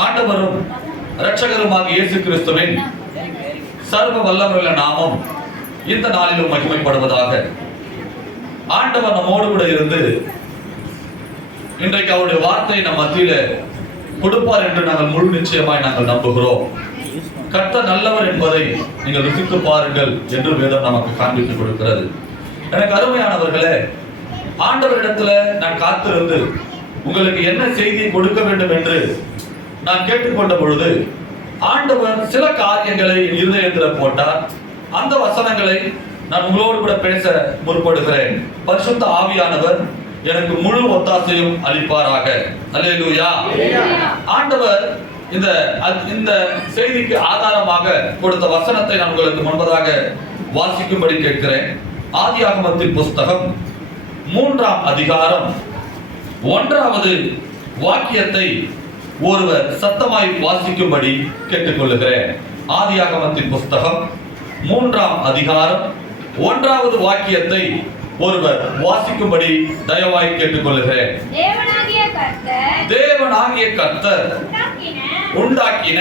ஆண்டவரும் இரட்சகருமாக இயேசு கிறிஸ்துவின் சர்வ வல்லமையுள்ள நாமம் இந்த நாளிலும் மகிமைப்படுவதாக. ஆண்டவர் நம்மோடு கூட இருந்து இன்றைக்கு அவருடைய வார்த்தை நம் மத்தியில கொடுப்பார் என்று நாங்கள் முழு நிச்சயமாய் நாங்கள் நம்புகிறோம். கர்த்தர் நல்லவர் என்பதை நீங்கள் ருசித்து பாருங்கள் என்று வேதம் நமக்கு காண்பித்து கொடுக்கிறது. எனக்கு அருமையானவர்களே, ஆண்டவரிடத்துல நான் காத்திருந்து உங்களுக்கு என்ன செய்தி கொடுக்க வேண்டும் என்று நான் கேட்டுக்கொண்ட பொழுது ஆண்டவர் சில காரியங்களை இருதயத்தில் போட்டார். அந்த வசனங்களை நான் உங்களோடு கூட பேச முற்படுகிறேன். பரிசுத்த ஆவியானவர் எனக்கு முழு ஒத்தாசையும் அளிப்பாராக. அல்லேலூயா. ஆண்டவர் இந்த செய்திக்கு ஆதாரமாக கொடுத்த வசனத்தை நான் உங்களுக்கு முன்பதாக வாசிக்கும்படி கேட்கிறேன். ஆதியாகமத்தின் புஸ்தகம் 3ஆம் அதிகாரம் 1வது வாக்கியத்தை ஒருவர் சத்தமாய் வாசிக்கும்படி கேட்டுக்கொள்ளுகிறேன். ஆதியாகமத்தின் புஸ்தகம் 3ஆம் அதிகாரம் 1வது வாக்கியத்தை ஒருவர் வாசிக்கும்படி தயவாய் கேட்டுக்கொள்ளுகிறேன். தேவனாகிய கர்த்தர் உண்டாக்கின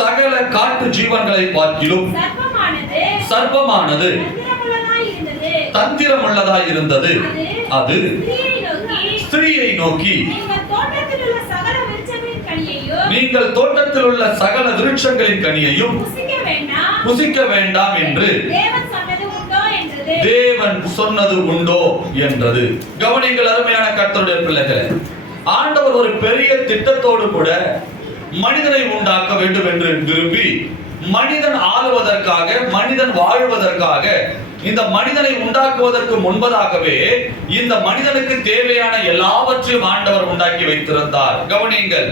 சகல காட்டு ஜீவன்களை பார்க்கிலும் சர்ப்பமானது தந்திரமுள்ளதாய் இருந்தது. அது ஸ்திரீயை நோக்கி, நீங்கள் தோட்டத்தில் உள்ள சகல விருட்சங்களின் கனியையும் புசிக்க வேண்டாம் என்று தேவன் சொன்னது உண்டோ என்றது. கவனிங்கள் அருமையான கர்த்தருடைய பிள்ளைகளே, ஆண்டவர் ஒரு பெரிய திட்டத்தோடு கூட மனிதனை உண்டாக்க வேண்டும் என்று விரும்பி மனிதன் ஆளுவதற்காக, மனிதன் வாழ்வதற்காக, இந்த மனிதனை உண்டாக்குவதற்கு முன்பதாகவே இந்த மனிதனுக்கு தேவையான எல்லாவற்றையும் ஆண்டவர் உண்டாக்கி வைத்திருந்தார். கவனியுங்கள்,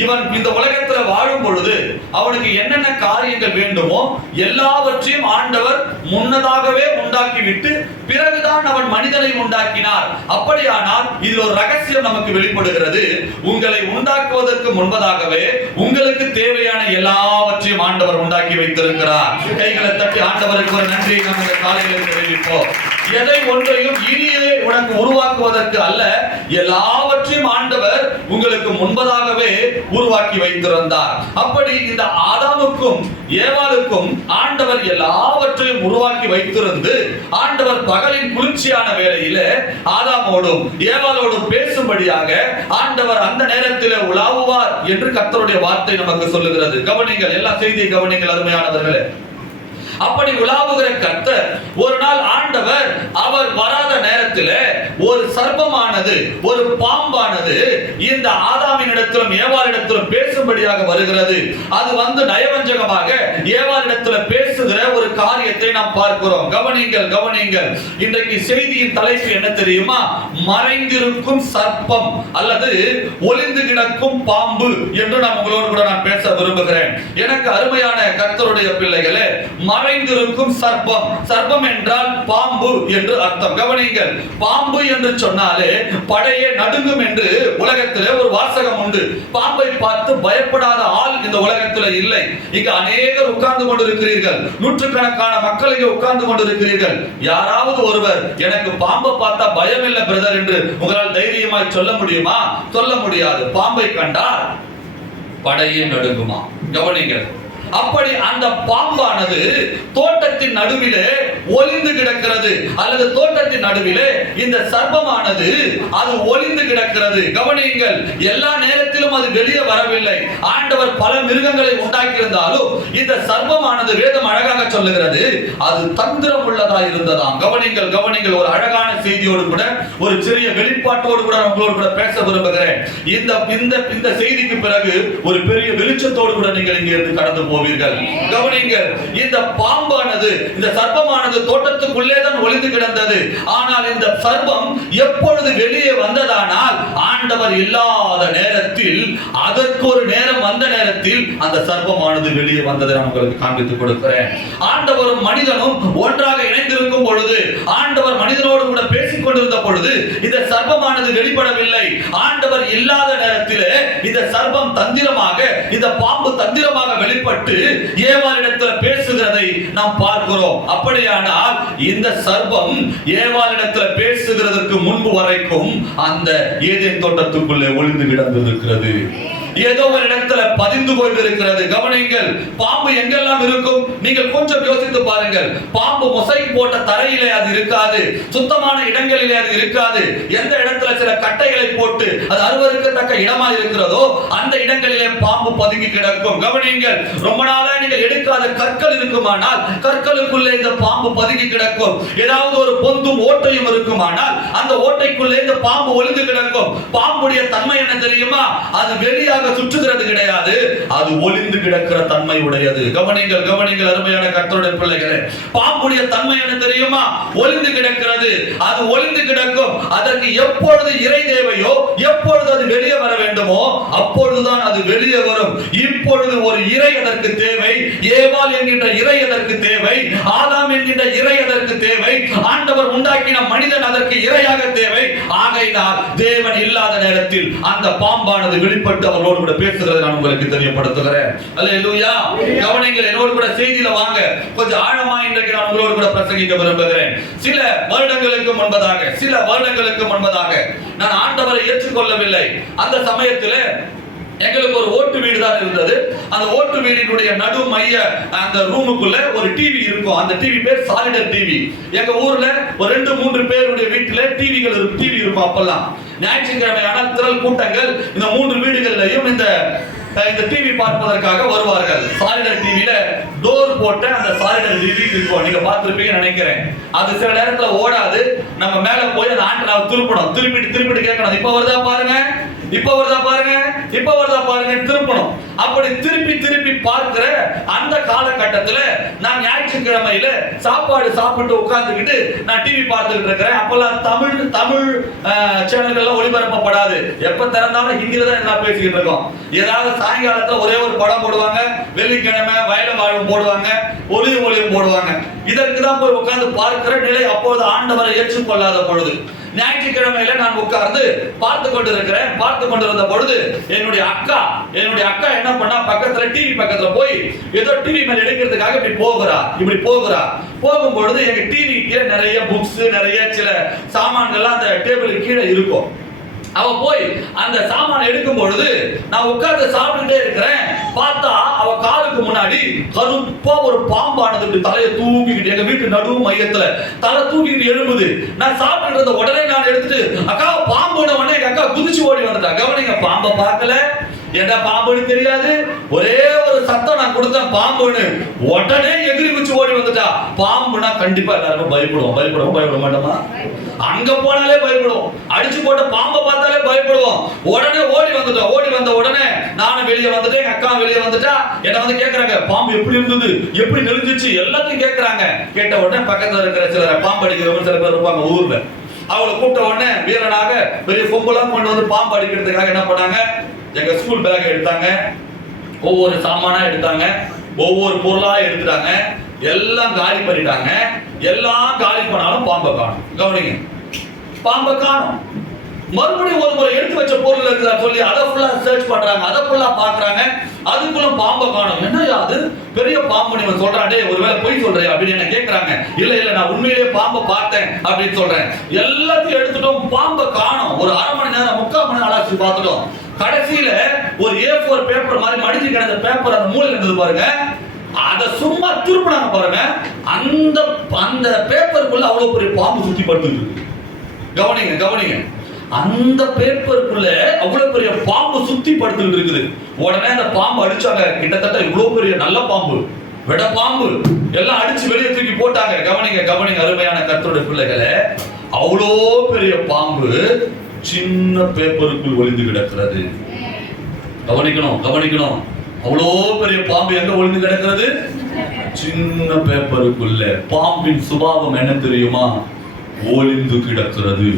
இவன் இந்த உலகத்தில் வாழும் பொழுது அவனுக்கு என்னென்ன காரியங்கள் வேண்டுமோ எல்லாவற்றையும் ஆண்டவர் முன்னதாகவே உண்டாக்கிவிட்டு பிறகுதான் அவன் மனிதனை உண்டாக்கினார். அப்படியானால் இதில் ஒரு ரகசியம் நமக்கு வெளிப்படுகிறது. உங்களை உண்டாக்குவதற்கு முன்பதாகவே உங்களுக்கு தேவையான எல்லாவற்றையும் ஆண்டவர் உண்டாக்கி வைத்திருக்கிறார். கைகளை தட்டி ஆண்டவருக்கு ஒரு நன்றியை நம்ம இந்த காலையில் தெரிவிப்போம். எதை ஒன்றையும் இனியே உனக்கு உருவாக்குவதற்கு அல்ல, எல்லாவற்றையும் ஆண்டவர் உங்களுக்கு முன்பதாகவே உருவாக்கி வைத்திருந்தார். அப்படி இந்த ஆதாமுக்கும் ஏவாளுக்கும் ஆண்டவர் எல்லாவற்றையும் உருவாக்கி வைத்திருந்து ஆண்டவர் பகலின் குளிர்ச்சியான வேளையிலே ஆதாமோடும் ஏவாளோடும் பேசும்படியாக ஆண்டவர் அந்த நேரத்தில் உலாவுவார் என்று கர்த்தருடைய வார்த்தை நமக்கு சொல்லுகிறது. கவனிங்கள், எல்லா செய்தியை கவனிங்கள் அருமையானவர்களே. அப்படி உலாவுகிற கர்த்தர் ஒரு நாள் ஆண்டவர் அவர் வராத நேரத்தில் ஒரு சர்ப்பமானது, ஒரு பாம்பானது இந்த ஆதாமினிடத்திலும் ஏவாளிடத்திலும் பேசும்படியாக வருகிறது. அது வந்து நயவஞ்சகமாக ஏவாளிடத்தில் பேசுகிற ஒரு காரியத்தை நாம் பார்க்கிறோம். கவனிங்கள், கவனிங்கள். இன்றைக்கு செய்தியின் தலைப்பு என்ன தெரியுமா? மறைந்திருக்கும் சர்ப்பம் அல்லது ஒளிந்து கிடக்கும் பாம்பு என்று நான் உங்களோடு கூட நான் பேச விரும்புகிறேன். எனக்கு அருமையான கர்த்தருடைய பிள்ளைகளே, மறைந்திருக்கும் சர்ப்பம், சர்ப்பம் என்றால் பாம்பு என்று அர்த்தம். கவனிங்கள், பாம்பு என்று சொன்னாலே படையே நடுங்கும் என்று உலகத்திலே ஒரு வாசகம் உண்டு. பாம்பை பார்த்து பயப்படாத ஆள் இந்த உலகத்தில் இல்லை. இங்கு அநேகர் உட்கார்ந்து கொண்டிருக்கிறீர்கள், நூற்றுக்கணக்கான மக்கள் இங்கே உட்கார்ந்து கொண்டிருக்கிறீர்கள். யாராவது ஒருவர் எனக்கு பாம்பை பார்த்தா பயம் இல்லை பிரதர் என்று உங்களால் தைரியமாய் சொல்ல முடியுமா? சொல்ல முடியாது. பாம்பை கண்டால் படையே நடுங்குமா? கவனிங்கள், அப்படி அந்த பாம்பானது தோட்டத்தின் நடுவிலே ஒளிந்து கிடக்கிறது, அல்லது தோட்டத்தின் நடுவிலே இந்த சர்ப்பமானது அது ஒளிந்து கிடக்கிறது. கவனியுங்கள், எல்லா நேரத்திலும் அது வெளியே வரவில்லை. ஆண்டவர் பல மிருகங்களை உண்டாக்கியிருந்தாலும் இந்த சர்ப்பமானது வேதம் அழகாக சொல்லுகிறது அது தந்திரம் உள்ளதா இருந்ததாம். கவனிங்கள், கவனிங்கள். ஒரு அழகான செய்தியோடு கூட, ஒரு சிறிய வெளிப்பாட்டோடு கூட உங்களோடு கூட பேச விரும்புகிறேன். இந்த செய்திக்கு பிறகு ஒரு பெரிய வெளிச்சத்தோடு கூட நீங்கள் இங்கே இருந்து கடந்து போவீர்கள். கவனிங்கள், இந்த பாம்பானது, இந்த சர்ப்பமானது தோட்டத்துக்குள்ளே தான் ஒளிந்து கிடந்தது. ஆனால் இந்த சர்ப்பம் எப்பொழுது வெளியே வந்ததானால் ஆண்டவர் இல்லாத நேரத்தில், அதற்கு ஒரு நேரம் வந்த நேரத்தில் அந்த சர்ப்பமானது வெளியே வந்ததை நான் உங்களுக்கு காண்பித்துக் கொடுக்கிறேன். ஆண்டவரும் மனிதனும் ஒன்றாக இணைந்திருக்கும் பொழுது, ஆண்டவர் மனிதனோடு கூட பேசிக் கொண்டிருந்த பொழுது இந்த சர்ப்பமானது வெளிப்படவில்லை. ஆண்டவர் இல்லாத நேரத்திலே இந்த சர்ப்பம் தந்திரமாக, இந்த பாம்பு தந்திரமாக வெளிப்பட்டு ஏவாளிடத்தில் பேசுகிறதை நாம் பார்க்கிறோம். அப்படியானால் இந்த சர்ப்பம் ஏவாளிடத்துல பேசுகிறதற்கு முன்பு வரைக்கும் அந்த ஏதேன் தோட்டத்துக்குள்ளே ஒளிந்து கிடந்திருக்கிறது. ஏதோ ஒரு இடத்துல பதிந்து கொண்டிருக்கிறது. கவனிங்கள், பாம்பு எங்கெல்லாம் இருக்கும் நீங்கள் கொஞ்சம் யோசித்து பாருங்கள். பாம்பு மொசைக் போட்ட தரையிலே அது இருக்காது, சுத்தமான இடங்களிலே அது இருக்காது. எந்த இடத்துல சில கட்டைகளை போட்டு அது அருவருக்கத்தக்க இடமா இருக்கிறதோ அந்த இடங்களிலே பாம்பு பதுங்கி கிடக்கும். கவனிங்கள், ரொம்ப நாளா நீங்கள் எடுக்காத கற்கள் இருக்குமானால் கற்களுக்குள்ளே இந்த பாம்பு பதுங்கி கிடக்கும். ஏதாவது ஒரு பொந்தும் ஓட்டையும் இருக்குமானால் அந்த ஓட்டைக்குள்ளே இந்த பாம்பு ஒளிந்து கிடக்கும். பாம்புடைய தன்மை என்ன தெரியுமா? அது வெளியாக சுற்றுகிறது கிடையாது, அது ஒளிந்து கிடக்கிற தன்மை உடையது. கவனிங்கள், கவனிங்கள் அருமையான கர்த்தருடைய பிள்ளைகளே, பாம்புடைய தன்மை என்ன தெரியுமா? ஒளிந்து கிடக்கிறது. அது ஒளிந்து கிடக்கும். அதற்கு எப்பொழுது இறை தேவையோ, எப்பொழுது அது வெளியே வர வேண்டுமோ அப்பொழுதுதான் அது வெளியே வரும். இப்பொழுது ஒரு இறை அதற்கு தேவை. ஏவாள் என்கின்ற இறை அதற்கு தேவை. ஆதாம் என்கின்ற இறை அதற்கு தேவை. ஆண்டவர் உண்டாக்கின மனிதன் அதற்கு இறையாக தேவை. ஆகையினால் தேவன் இல்லாத நேரத்தில் அந்த பாம்பானது வெளிப்பட்டு அவரோடு கூட பேசுகிறதை நான் உங்களுக்கு தெரியப்படுத்துகிறேன். அல்லேலூயா. கவனிங்கள், என்னோடு கூட செய்தியில வாங்க. கொஞ்சம் ஆழமா இன்றைக்கு நான் உங்களோடு கூட பிரசங்கிக்க விரும்புகிறேன். சில வருடங்களுக்கு முன்பதாக நான் ஆண்டவரை ஏற்றுக்கொள்ளவில்லை. அந்த சமயத்தில் எங்களுக்கு ஒரு ஓட்டு வீடு தான் இருந்தது. அந்த ஓட்டு வீடினுடைய நடு மைய அந்த ரூமுக்குள்ள ஒரு டிவி இருக்கும். அந்த டிவி பேர் சாலிடர் டிவி. எங்க ஊர்ல ஒரு 2-3 பேருடைய வீட்டுல டிவி இருக்கும். அப்பெல்லாம் ஞாயிற்றுக்கிழமை ஆனால் திரள் கூட்டங்கள் இந்த 3 வீடுகளிலையும் இந்த டிவி பார்ப்பதற்காக வருவார்கள். சாலிடர் டிவில டோர் போட்ட அந்த சாலிடர் டிவி இருக்கும். நீங்க பார்த்திருப்பீங்கன்னு நினைக்கிறேன். அது சில நேரத்துல ஓடாது. நம்ம மேல போய் அந்த ஆண்டனாவை திருப்பிட்டு கேட்கணும். இப்ப வருதா பாருங்க, திருப்பணும். அப்படி திருப்பி பார்க்கிற அந்த காலகட்டத்தில் நான் ஞாயிற்றுக்கிழமையில சாப்பாடு சாப்பிட்டு உட்கார்ந்துக்கிட்டு நான் டிவி பார்த்துக்கிட்டு இருக்கிறேன். அப்பெல்லாம் தமிழ் சேனல்கள்லாம் ஒளிபரப்பப்படாது. எப்ப திறந்தாலும் ஹிந்தியில தான் என்ன பேசிக்கிட்டு இருக்கோம். ஏதாவது சாயங்காலத்துல ஒரே ஒரு படம் போடுவாங்க, வெள்ளிக்கிழமை வயலும் வாழும் போடுவாங்க, ஒளியும் போடுவாங்க. இதற்கு தான் போய் உட்கார்ந்து பார்க்கிற நிலை அப்போது ஆண்டவரை ஏற்றுக்கொள்ளாத பொழுது. ஞாயிற்றுக்கிழமையில நான் உட்கார்ந்து பார்த்து கொண்டிருந்த பொழுது என்னுடைய அக்கா என்ன பண்ணா, பக்கத்துல டிவி பக்கத்துல போய் ஏதோ டிவி மேல எடுக்கிறதுக்காக இப்படி போகிறா. போகும்பொழுது எங்க டிவி கீழே நிறைய புக்ஸ், நிறைய சில சாமான்கள்லாம் அந்த டேபிளுக்கு கீழே இருக்கும். அவ போய் அந்த சாமான எடுக்கும் பொழுது நான் உட்கார்ந்து சாப்பிட்டுட்டே இருக்கிறேன். பார்த்தா அவ காலுக்கு முன்னாடி கருப்பா ஒரு பாம்பானது தலையை தூக்கிக்கிட்டு எங்க வீட்டு நடு மையத்துல தலை தூக்கிக்கிட்டு எழும்புது. நான் சாப்பிட்டு இருந்த உடனே நான் எடுத்துட்டு அக்கா பாம்புன உடனே எங்க அக்கா குதிச்சு ஓடி வந்துட்டா. கவனிங்க, பாம்பை பார்க்கல, என்ன பாம்புன்னு தெரியாது. ஒரே ஒரு சத்தம் நான் கொடுத்தேன் பாம்புன்னு, உடனே எகிரி குச்சி ஓடி வந்துட்டா. பாம்புனா கண்டிப்பா எல்லாருக்கும் பயப்பட மாட்டோமா? அங்க போனாலே பயப்படுவோம். அடிச்சு போட்ட பாம்பை பார்த்தாலே பயப்படுவோம். உடனே ஓடி வந்த உடனே நானும் வெளியே வந்துட்டேன், எங்க அக்கா வெளியே வந்துட்டா. என்ன வந்து கேக்குறாங்க, பாம்பு எப்படி இருந்தது, எப்படி நெளிஞ்சிச்சு, எல்லாத்தையும் கேக்குறாங்க. கேட்ட உடனே பக்கத்துல இருக்கிற சில பாம்பு அடிக்கிறவங்க சில பேர் இருப்பாங்க ஊர்ல. அவளை கூப்பிட்ட உடனே வீரனாக பெரிய கொம்பெல்லாம் கொண்டு வந்து பாம்பு அடிக்கிறதுக்காக என்ன பண்ணாங்க, எங்க ஸ்கூல் பேக் எடுத்தாங்க, ஒவ்வொரு சாமானா எடுத்தாங்க, ஒவ்வொரு பொருளா எடுத்துட்டாங்க, எல்லாம் காலி பண்ணிட்டாங்க. எல்லாம் காலி பண்ணாலும் பாம்பை காணும். கவனிங்க, பாம்பை காணும். மறுபடியும் ஒரு முறை எடுத்து வச்ச பொருள் இருக்குதா சொல்லி அதை ஃபுல்லா சர்ச் பண்றாங்க, அதை ஃபுல்லா பாக்குறாங்க. அதுக்குள்ள பாம்பை காணும். என்னையா அது பெரிய பாம்பு நீங்க சொல்றாடே, ஒருவேளை போய் சொல்றியா அப்படின்னு என்ன கேக்குறாங்க. இல்ல நான் உண்மையிலேயே பாம்பை பார்த்தேன் அப்படின்னு சொல்றேன். எல்லாத்தையும் எடுத்துட்டோம், பாம்பை காணும். ஒரு 1/2 மணி நேரம் 3/4 மணி நேரம் அலாசி பார்த்துட்டோம். கடைசியில ஒரு A4 பேப்பர் மாதிரி மடிச்சு கிடந்த பேப்பர் அந்த மூலையில இருந்தது பாருங்க, அத சும்மா திருப்பினாங்க பாருங்க. அந்த பேப்பருக்குள்ள அவ்வளவு பெரிய பாம்பு சுத்தி படுத்துட்டு இருக்கு. கவனிங்க, அந்த பேப்பருக்குள்ள அவ்வளவு பெரிய பாம்பு சுத்தி படுத்துட்டு இருக்குது. உடனே அந்த பாம்பு அடிச்சாங்க. கிட்டத்தட்ட இவ்வளவு பெரிய நல்ல பாம்பு, வெட பாம்பு எல்லாம் அடிச்சு வெளியே தூக்கி போட்டாங்க. கவனிங்க அருமையான கர்த்தருடைய பிள்ளைகளே, அவ்வளோ பெரிய பாம்பு சின்ன பேப்பருக்குள் ஒளிந்து கிடக்கிறது. கவனிக்கணும். அவ்வளோ பெரிய பாம்பு எங்க ஒளிந்து கிடக்கிறது? சின்ன பேப்பருக்குள்ள. பாம்பின் சுபாவம் என்ன தெரியுமா? ஒளிந்து கிடக்கிறது.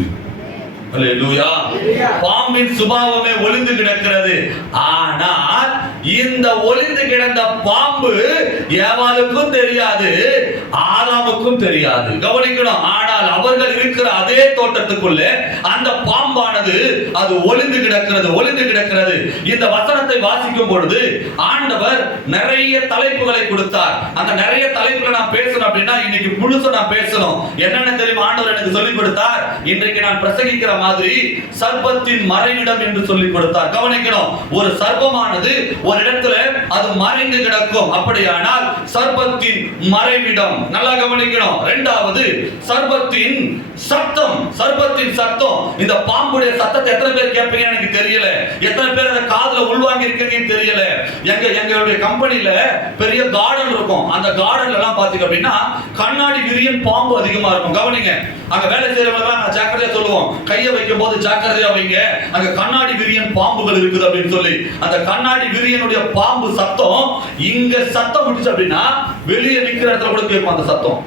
அல்லேலூயா. பாம்பின் சுபாவமே ஒளிந்து கிடக்கிறது. ஆனால் இந்த ஒளிந்து கிடந்த பாம்பு ஏவாளுக்கும் தெரியாது, ஆதாமுக்கும் தெரியாது. கவனிக்கணும். ஆனால் அவர்கள் இருக்கிற அதே தோட்டத்துக்குள்ளே அந்த பாம்பானது அது ஒளிந்து கிடக்கிறது. இந்த வசனத்தை வாசிக்கும் பொழுது ஆண்டவர் நிறைய தலைப்புகளை கொடுத்தார். அந்த நிறைய தலைப்புகளை நான் பேசணும் அப்படின்னா இன்னைக்கு முழுசா நான் பேசணும். என்னென்ன தெரியுமா ஆண்டவர் எனக்கு சொல்லிக் கொடுத்தார்? இன்றைக்கு நான் பிரசங்கிக்கிற மாதிரி சர்ப்பத்தின் மறைவிடம் என்று சொல்லிக் கொடுத்தார். கவனிக்கணும், ஒரு சர்ப்பமானது ஒரு இடத்துல அது மறைந்து கிடக்கும். அப்படியானால் சர்ப்பத்தின் மறைவிடம் நல்லா கவனிக்கணும். இரண்டாவது சர்ப்பத்தின் சத்தம். சர்ப்பத்தின் சத்தம். இந்த பாம்புடைய சத்தத்தை எத்தனை பேர் கேட்பீங்க எனக்கு தெரியல. எத்தனை பேர் அதை காதுல உள்வாங்கி இருக்கீங்கன்னு தெரியல. எங்களுடைய கம்பெனில பெரிய கார்டன் இருக்கும். அந்த கார்டன்ல எல்லாம் பாத்தீங்க அப்படின்னா கண்ணாடி விரியன் பாம்பு அதிகமா இருக்கும். கவனிங்க, அங்க வேலை செய்யறவங்க எல்லாம் ஜாக்கிரதையா சொல்லுவோம், கையை வைக்கும் போது ஜாக்கிரதையா வைங்க, அங்க கண்ணாடி விரியன் பாம்புகள் இருக்குது அப்படின்னு சொல்லி. அந்த கண்ணாடி விரியனுடைய பாம்பு சத்தம் இங்க சத்தம் விட்டுச்சு அப்படின்னா வெளியே நிக்கிற இடத்துல கூட கேட்கும் அந்த சத்தம்.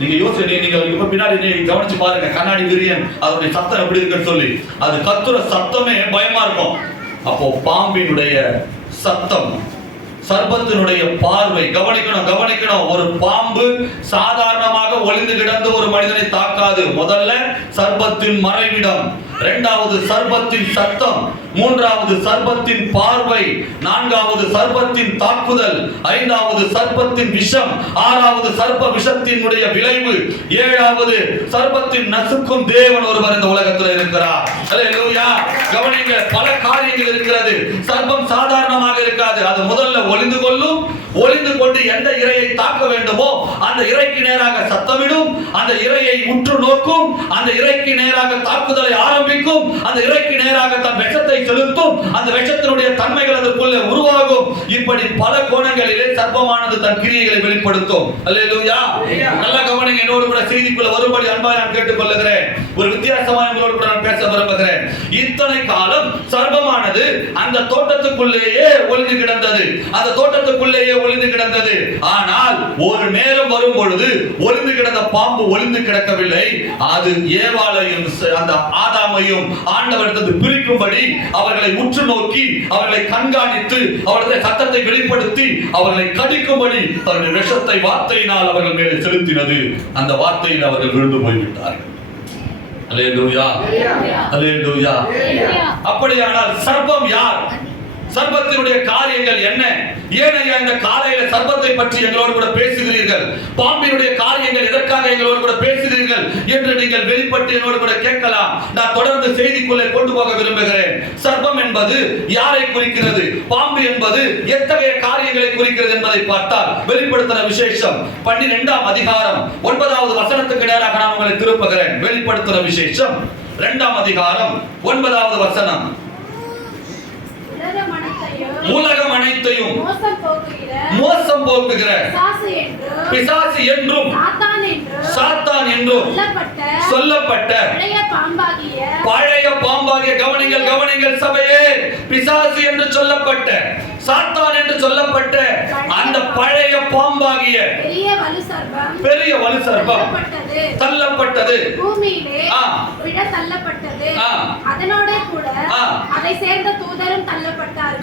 நீங்க யோசிச்சு நீங்க இப்ப பின்னாடி கவனிச்சு பாருங்க, கண்ணாடி விரியன் அதனுடைய சத்தம் எப்படி இருக்குன்னு சொல்லி. அது கத்துற சத்தமே பயமா இருக்கும். அப்போ பாம்பினுடைய சத்தம், சர்ப்பத்தினுடைய பார்வை. கவனிக்கணும். ஒரு பாம்பு சாதாரணமாக ஒளிந்து கிடந்து ஒரு மனிதனை தாக்காது. முதல்ல சர்ப்பத்தின் மறைவிடம், இரண்டாவது சர்ப்பத்தின் சத்தம், மூன்றாவது சர்ப்பத்தின் பார்வை, நான்காவது சர்ப்பத்தின் தாக்குதல், ஐந்தாவது சர்ப்பத்தின் விஷம், ஆறாவது சர்ப்ப விஷத்தினுடைய விளைவு, ஏழாவது சர்ப்பத்தின் நசுக்கும் தேவன் ஒருவர் இந்த உலகத்தில் இருக்கிறார். அல்லேலூயா. கவனிங்க, பல காரியங்கள் இருக்கிறது. சர்ப்பம் சாதாரணமாக இருக்காது. அது முதல்ல ஒளிந்து கொள்ளும். ஒளிந்து கொண்டு எந்த இரையை தாக்க வேண்டுமோ அந்த இரைக்கு நேராக சத்தமிடும். அந்த இரையை உற்று நோக்கும். அந்த இரைக்கு நேராக தாக்குதலை ஆரம்பிக்கும். அந்த இரைக்கு நேராக தன் விஷத்தை செலுத்தும். அந்த விஷத்தினுடைய தன்மைகள் அதற்குள்ளே உருவாகும். இப்படி பல கோணங்களிலே சர்ப்பமானது தன் கிரியைகளை வெளிப்படுத்தும். அல்லேலூயா. நல்லா கவனிங்க. என்னோடு கூட செய்திக்குள்ள வரும்படி அன்பாக நான் கேட்டுக்கொள்கிறேன். ஒரு வித்தியாசமான உங்களோடு கூட நான் பேச விரும்புகிறேன். இத்தனை காலம் சர்ப்பமானது அந்த தோட்டத்துக்குள்ளேயே ஒளிந்து கிடந்தது. அந்த தோட்டத்துக்குள்ளேயே ஒளிந்து கிடந்தது. ஆனால் ஒரு நேரம் வரும் பொழுது ஒளிந்து கிடந்த பாம்பு ஒளிந்து கிடக்கவில்லை. அது ஏவாளையும் அந்த ஆதாமையும் ஆண்டவரிடத்து பிரிக்கும்படி அவர்களை உற்று நோக்கி அவர்களை கண்காணித்து அவருடைய சத்தத்தை வெளிப்படுத்தி அவர்களை கடிக்கும்படி தன்னுடைய விஷத்தை வார்த்தையினால் அவர்கள் மேலே செலுத்தினது. அந்த வார்த்தையில் அவர்கள் விழுந்து போய்விட்டார்கள். அல்லேலூயா. அல்லேலூயா. அப்படியானால் சர்ப்பம் யார்? சர்ப்பத்தினுடைய காரியங்கள் என்ன? ஏன் ஐயா இந்த காலையில சர்ப்பத்தை பற்றி எங்களோடு கூட பேசுகிறீர்கள், பாம்பினுடைய காரியங்கள் எதற்காக எங்களோடு கூட பேசுகிறீர்கள் என்று நீங்கள் வெளிப்பட்டு என்னோடு கூட கேட்கலாம். நான் தொடர்ந்து செய்திக்குள்ளே கொண்டு போக விரும்புகிறேன். சர்ப்பம் என்பது யாரை குறிக்கிறது, பாம்பு என்பது எத்தகைய காரியங்களை குறிக்கிறது என்பதை பார்த்தால் வெளிப்படுத்தின விசேஷம் 12ஆம் அதிகாரம் 9வது வசனத்துக்கு நேராக நான் உங்களை திருப்புகிறேன். வெளிப்படுத்தின விசேஷம் 2ஆம் அதிகாரம் 9வது வசனம். உலகம் அனைத்தையும் மோசம் போக்குகிற பிசாசு என்றும் சாத்தான் என்றும் சொல்லப்பட்ட பழைய பாம்பாகிய கவனிங்கள் சபையே, பிசாசு என்று சொல்லப்பட்ட சாத்தான் என்று சொல்லப்பட்ட அந்த பழைய பாம்பாகிய பெரிய வலு சர்ப்பம் தள்ளப்பட்டது, பூமியிலே விழ தள்ளப்பட்டது. அதனோட கூட அதை சேர்ந்த தூதரும் தள்ளப்பட்டார்கள்.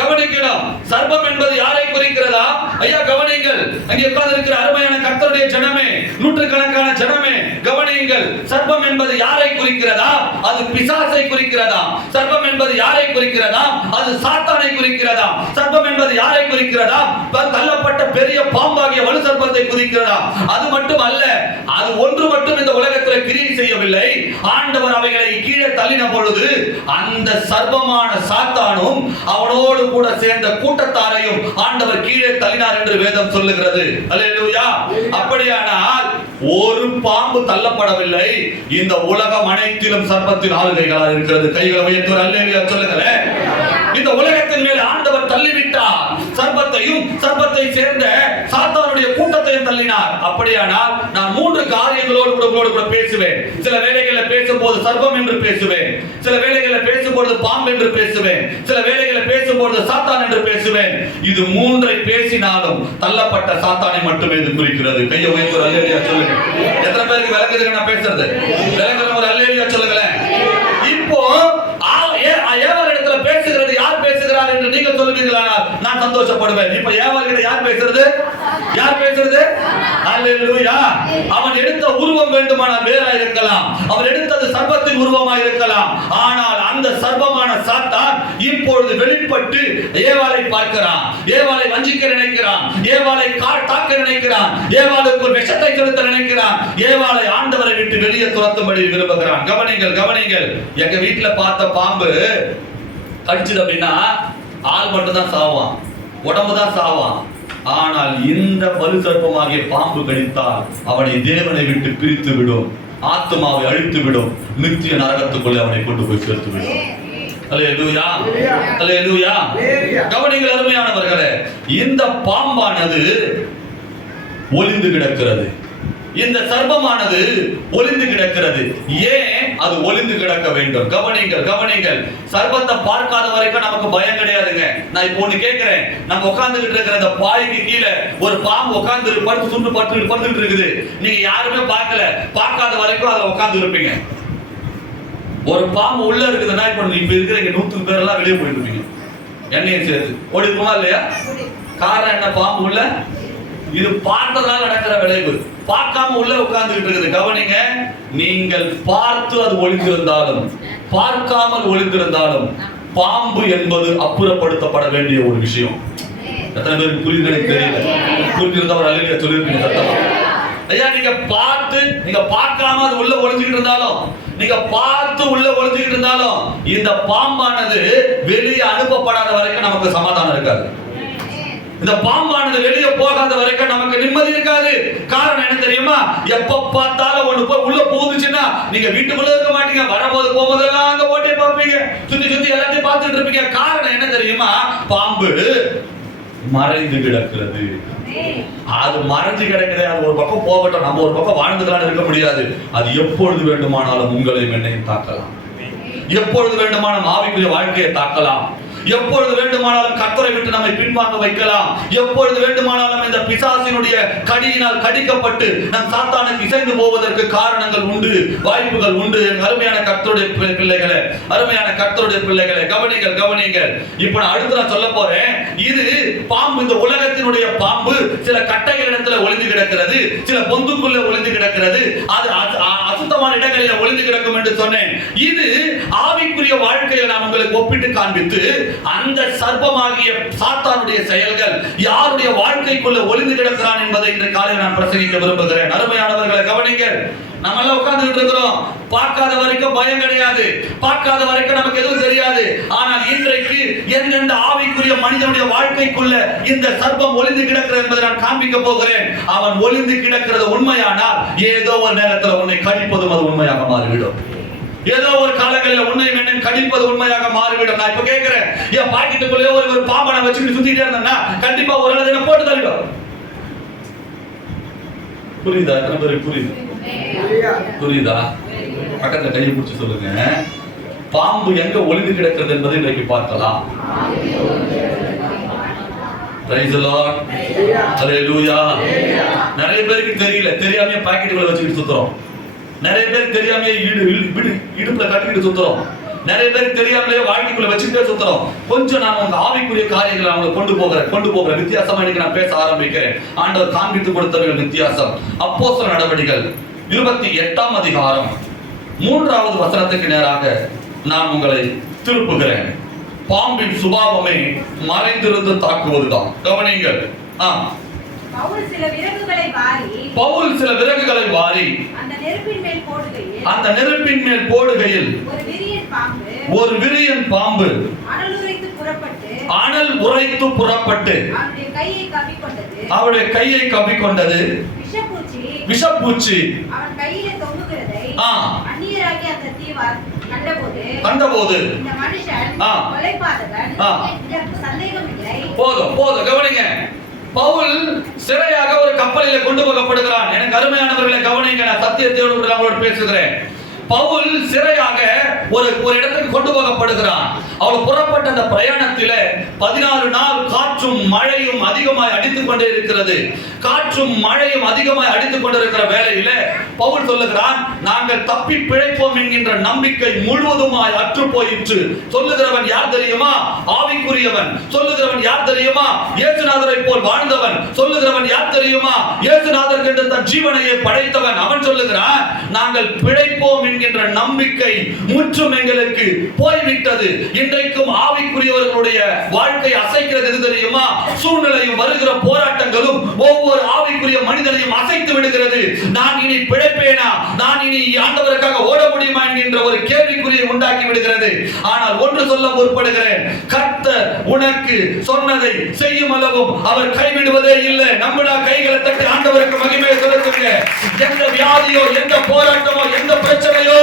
கவனிக்கலாம். சர்ப்பம் என்பது யாரை குறிக்கிறதா? ஐயா கவனிங்கள். அங்கே உட்கார்ந்து இருக்கிற அருமையான கர்த்தருடைய ஜனமே, நூற்றுக்கணக்கான ஜனமே கவனியுங்கள். சர்ப்பம் என்பது யாரை குறிக்கிறதா? அது பிசாசை குறிக்கிறதா? சர்ப்பம் என்பது யாரை குறிக்கிறதா? அது சாத்தானை குறிக்கிறதா? சர்ப்பம் என்பது யாரை குறிக்கிறதா? தள்ளப்பட்ட பெரிய பாம்பாகிய வலு சர்ப்பத்தை குறிக்கிறதா? அது மட்டும் அல்ல, அது ஒன்று மட்டும் இந்த உலகத்தில் கிரியை செய்யவில்லை. ஆண்டவர் அவைகளை கீழே தள்ளின பொழுது அந்த சர்ப்பமான சாத்தானும் அவனோடு கூட சேர்ந்த கூட்டத்தாரையும் ஆண்டவர் கீழே தள்ளினார் என்று வேதம் சொல்லுகிறது. அல்லேலூயா. அப்படியானால் ஒரு பாம்பு தள்ளப்படவில்லை. இந்த உலகம் அனைத்திலும் சர்ப்பத்தின் ஆளுகைகளாக இருக்கிறது. கைகளை உயர்த்தி அல்லேலூயா சொல்லுங்களேன். இந்த உலகத்தின் மேல் ஆண்டவர் தள்ளிவிட்டார். சர்ப்பத்தையும் சர்ப்பத்தை சேர்ந்த சாத்தானுடைய கூட்டத்தையும் தள்ளினார். அப்படியானால் நான் 3 காரியங்களோடு உங்களோடு கூட பேசுவேன். சில வேளைகளில் பேசும்போது சர்ப்பம் என்று பேசுவேன், சில வேளைகளில் பேசும்போது பாம்பு என்று பேசுவேன், சில வேளைகளில் பேசும்போது சாத்தான் என்று பேசுவேன். இது 3ஐ பேசினாலும் தள்ளப்பட்ட சாத்தானை மட்டுமே இது குறிக்கிறது. கையை உயர்த்தி அல்லேலூயா சொல்லுங்க. எத்தனை பேருக்கு விளங்குதுங்க நான் பேசுறது? விளங்குற ஒரு அல்லேலூயா சொல்லுங்களேன். இப்போ ஏவாள் இடத்துல பேசுகிறது யார் பேசுகிறார் என்று நீங்கள் சொல்லுவீர்களானால் நான் சந்தோஷப்படுவேன். இப்ப ஏவாள்கிட்ட யார் பேசுறது? யார் பேசுறது? அல்லேலூயா. அவன் எடுத்த உருவம் வேண்டுமானால் வேறா இருக்கலாம், அவன் எடுத்தது சர்ப்பத்தின் உருவமாக இருக்கலாம். ஆனால் அந்த சர்ப்பமான சாத்தான் இப்பொழுது வெளிப்பட்டு ஏவாளை பார்க்கிறான், ஏவாளை வஞ்சிக்க நினைக்கிறான், ஏவாளை தாக்க நினைக்கிறான், ஏவாளுக்கு ஒரு விஷத்தை செலுத்த நினைக்கிறான், ஏவாளை ஆண்டவரை விட்டு வெளியே துரத்தும்படி விரும்புகிறான். கவனிங்கள், கவனிங்கள். எங்க வீட்டுல பார்த்த பாம்பு கடிச்சது அப்படின்னா ஆள் மட்டும் தான் சாவான், உடம்பு தான் சாவான். ஆனால் இந்த வலு சர்ப்பமாகிய பாம்பு கடித்தால் அவனை தேவனை விட்டு பிரித்து விடும், ஆத்மாவை அழித்து விடும், நித்திய நரகத்துக்குள்ளே அவனை கொண்டு போய் சேர்த்து விடும். அல்லேலூயா, அல்லேலூயா. கவனிங்கள் அருமையானவர்களே, இந்த பாம்பானது ஒளிந்து கிடக்கிறது, இந்த சர்ப்பமானது ஒளிந்து கிடக்கிறது. ஏன் அது ஒளிந்து கிடக்க வேண்டும்? கவனிங்கள், கவனிங்கள். சர்ப்பத்தை பார்க்காத வரைக்கும் நமக்கு பயம் கிடையாதுங்க. நான் இப்போ ஒண்ணு கேட்கிறேன், நம்ம உட்கார்ந்துகிட்டு இருக்கிற இந்த பாய்க்கு கீழே ஒரு பாம்பு உட்கார்ந்து படுத்து சுண்டு படுத்துட்டு இருக்குது. நீங்க யாருமே பார்க்காத வரைக்கும் அதுல உட்கார்ந்து இருப்பீங்க. ஒரு பாம்பு உள்ள இருக்குதுன்னா இப்ப இருக்கிற 100 பேர் எல்லாம் வெளியே போயிட்டு இருப்பீங்க, எண்ணெயும் சேர்த்து ஓடி இருக்குமா இல்லையா? காரணம் என்ன? பாம்பு உள்ள. இது பார்த்ததால் நடக்கிற விளைவு. பார்க்காம உள்ள உட்கார்ந்துகிட்டு இருக்குது. கவனிங்க, நீங்கள் பார்த்து அது ஒளிந்திருந்தாலும் பார்க்காமல் ஒளிந்திருந்தாலும் பாம்பு என்பது அப்புறப்படுத்தப்பட வேண்டிய ஒரு விஷயம். எத்தனை பேருக்கு புரியுது எனக்கு தெரியல. புரிஞ்சிருந்தவர் அல்லேலூயா சொல்லிருப்பீங்க சத்தமா. ஐயா, நீங்க பார்த்து நீங்க பார்க்காம அது உள்ள ஒளிஞ்சுக்கிட்டு இருந்தாலும், நீங்க பார்த்து உள்ள ஒளிஞ்சுக்கிட்டு இருந்தாலும் இந்த பாம்பானது வெளியே அனுப்பப்படாத வரைக்கும் நமக்கு சமாதானம் இருக்காது. இந்த பாம்பானது வெளியே போகாத வரைக்கும் நமக்கு நிம்மதி இருக்காது. காரணம் என்ன தெரியுமா? எப்ப பார்த்தாலும் ஒண்ணு போய் உள்ள போகுதுச்சுன்னா நீங்க வீட்டுக்குள்ள இருக்க மாட்டீங்க, வரும்போது போகும்போதெல்லாம் அங்க ஓட்டே பார்ப்பீங்க, சுத்தி சுத்தி எல்லாத்தையும் பார்த்துட்டு இருப்பீங்க. காரணம் என்ன தெரியுமா? பாம்பு மறைந்து கிடக்கிறது. அது மறைஞ்சு கிடக்குது, அது ஒரு பக்கம் போகட்டும், நம்ம ஒரு பக்கம் வாழ்ந்துக்கலாம்னு இருக்க முடியாது. அது எப்பொழுது வேண்டுமானாலும் உங்களையும் என்னையும் தாக்கலாம், எப்பொழுது வேண்டுமானாலும் ஆவிக்குரிய வாழ்க்கையை தாக்கலாம், எப்பொழுது வேண்டுமானாலும் கர்த்தரை விட்டு நம்மை பின்வாங்க வைக்கலாம், எப்பொழுது வேண்டுமானாலும் இந்த பிசாசினுடைய கடியினால் கடிக்கப்பட்டு நம் சாத்தானுக்கு இசைந்து போவதற்கு காரணங்கள் உண்டு, வாய்ப்புகள் உண்டு. அருமையான கர்த்தருடைய பிள்ளைகளே, அருமையான கர்த்தருடைய பிள்ளைகளே, கவனிங்கள், கவனிங்கள். இப்போ நான் அடுத்து நான் சொல்ல போறேன். இது பாம்பு, இந்த உலகத்தினுடைய பாம்பு சில கட்டைகளிடத்துல ஒளிந்து கிடக்கிறது, சில பொந்துக்குள்ள ஒளிந்து கிடக்கிறது, அது அசுத்தமான இடங்களில் ஒளிந்து கிடக்கும் என்று சொன்னேன். இது ஆவிக்குரிய வாழ்க்கையை நான் உங்களுக்கு ஒப்பிட்டு காண்பித்து அந்த சர்ப்பமாகிய சாத்தானுடைய செயல்கள் யாருடைய வாழ்க்கைக்குள்ள ஒளிந்து கிடக்கிறான் என்பதை இன்று காலையில் நான் பிரசங்கிக்க விரும்புகிறேன். அருமையானவர்களை கவனிங்கள். நம்ம எல்லாம் உட்கார்ந்துட்டு இருக்கிறோம், பார்க்காத வரைக்கும் பயம் கிடையாது, பார்க்காத வரைக்கும் நமக்கு எதுவும் தெரியாது. ஆனால் இன்றைக்கு எந்தெந்த ஆவிக்குரிய மனிதனுடைய வாழ்க்கைக்குள்ள இந்த சர்ப்பம் ஒளிந்து கிடக்கிறது என்பதை நான் காண்பிக்க போகிறேன். அவன் ஒளிந்து கிடக்கிறது உண்மையானால் ஏதோ ஒரு நேரத்தில் உன்னை கடிப்பதும் அது உண்மையாக மாறிவிடும். ஏதோ ஒரு காலங்களில் உன்னை என்னை கடிப்பது உண்மையாக மாறிவிடும். நான் இப்ப கேட்கிறேன், என் பாக்கெட்டுக்குள்ளே ஒரு பாம்பனை வச்சுக்கிட்டு சுத்திட்டே இருந்தேன்னா கண்டிப்பா ஒரு நாள் போட்டு தள்ளிடும். புரியுதா? எத்தனை பேருக்கு புரியுது? புரியுதா? பக்கத்துல கையை பிடிச்சு சொல்லுங்க. பாம்பு எங்க ஒளிந்து கிடக்கிறது என்பதை இன்றைக்கு பார்க்கலாம். Praise the Lord. Hallelujah. நிறைய பேருக்கு தெரியல, தெரியாம பாக்கெட்டுக்குள்ள வச்சுக்கிட்டு சுத்துறோம். நிறைய பேர் தெரியாம இடுப்புல கட்டிக்கிட்டு சுத்துறோம். நிறைய பேர் தெரியாமலே வாழ்க்கைக்குள்ள வச்சுக்கிட்டே சுத்துறோம். கொஞ்சம் நான் உங்க ஆவிக்குரிய காரியங்களை அவங்களை கொண்டு போகிற வித்தியாசமா இன்னைக்கு நான் பேச ஆரம்பிக்கிறேன். ஆண்டவர் காண்பித்து கொடுத்தவர்கள் வித்தியாசம். அப்போஸ்தலர் நடவடிக்கைகள் 28ஆம் அதிகாரம் 3வது வசனத்துக்கு நேராக நான் உங்களை திருப்புகிறேன். பாம்பின் சுபாவமே மறைந்திருந்து தாக்குவதுதான். கவனிங்கள். பவுல் சில விறகுகளை வாரி அந்த நெருப்பின் மேல் போடுகையில் ஒரு விரியன் பாம்பு அனல் உரைத்து புறப்பட்டு அவருடைய கையை கவ்விக்கொண்டது. விஷப்பூச்சி கண்டபோது போதும் கவனிங்க. பவுல் சிறையாக ஒரு கப்பலில் கொண்டு போகப்படுகிறான். எனக்கு அருமையானவர்களை கவனிங்க, நான் சத்தியத்தோடு உங்களோடு பேசுகிறேன். பவுல் சிறையாக ஒரு இடத்துக்கு கொண்டு போகப்படுகிறான். அவள் புறப்பட்ட அந்த பிரயாணத்தில 14 நாள் காற்றும் மழையும் அதிகமாய் அடித்துக் கொண்டே இருக்கிறது. காற்றும் மழையும் அதிகமாய் அடித்துக் கொண்டிருக்கிற வேளையில பவுல் சொல்லுகிறான், நாங்கள் தப்பி பிழைப்போம் என்கின்ற நம்பிக்கை முழுவதுமாய் அற்று போயிற்று. சொல்லுகிறவன் யார் தெரியுமா? ஆவிக்குரியவன். சொல்லுகிறவன் யார் தெரியுமா? இயேசுநாதரை போல் வாழ்ந்தவன். சொல்லுகிறவன் யார் தெரியுமா? இயேசுநாதர் என்று தன் ஜீவனையே படைத்தவன். அவன் சொல்லுகிறான், நாங்கள் பிழைப்போம் என்கின்ற நம்பிக்கை முற்றும் எங்களுக்கு போய்விட்டது. இன்றைக்கும் ஆவிக்குரியவர்களுடைய வாழ்க்கை அசைக்கிறது எது தெரியுமா? சூழ்நிலையும் வருகிற போராட்டங்களும் ஒவ்வொரு ஆவிக்குரிய மனிதனையும் அசைத்து விடுகிறது. நான் இனி பிழைப்பேனா? நான் இனி ஆண்டவருக்காக ஓட முடியுமா என்கின்ற ஒரு கேள்விக்குறியை உண்டாக்கி விடுகிறது. ஆனால் ஒன்று சொல்ல முற்படுகிறேன், கர்த்தர் உனக்கு சொன்னதை செய்யும் அளவும் அவர் கைவிடுவதே இல்லை. நம்முடைய கைகளை தட்டி ஆண்டவருக்கு மகிமையை செலுத்துங்க. எந்த வியாதியோ, எந்த போராட்டமோ, எந்த பிரச்சனையோ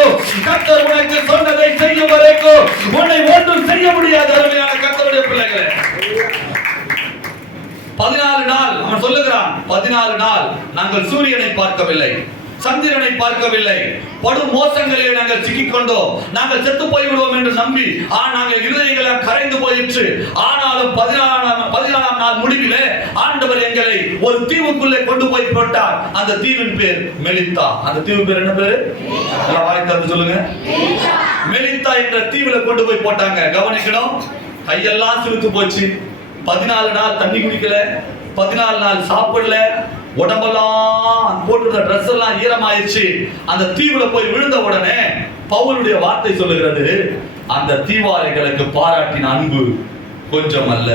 கர்த்தர் உனக்கு சொன்னதை செய்யும் வரைக்கும் உன்னை ஒன்றும் செய்ய முடியாது. அருமையான கர்த்தருடைய பிள்ளைகளே, 14 நாள் அவன் சொல்லுகிறான், 14 நாள் நாங்கள் சூரியனை பார்க்கவில்லை, சந்திரனை பார்க்கவில்லை, படும் மோசங்களிலே நாங்கள் சிக்கிக்கொண்டோம், நாங்கள் செத்து போய்விடுவோம் என்று நம்பி நாங்கள் இருதயங்களை கரைந்து போயிற்று. ஆனாலும் 14ஆம் நாள் முடிவிலே ஆண்டவர் எங்களை ஒரு தீவுக்குள்ளே கொண்டு போய் போட்டார். அந்த தீவின் பேர் மெலித்தா. அந்த தீவு பேர் என்ன பேரு? வாய் திறந்து சொல்லுங்க. மெலித்தா என்ற தீவுல கொண்டு போய் போட்டாங்க. கவனிக்கணும், கையெல்லாம் சிலுத்து போச்சு. 14 நாள் தண்ணி குடிக்கல, 14 நாள் சாப்பிடல, உடம்பெல்லாம் போட்டுற ட்ரெஸ் எல்லாம் ஈரமாயிருச்சு. அந்த தீவுல போய் விழுந்த உடனே பவுலுடைய வார்த்தை சொல்லுகிறது, அந்த தீவாரைகளுக்கு பாராட்டின அன்பு கொஞ்சம் அல்ல.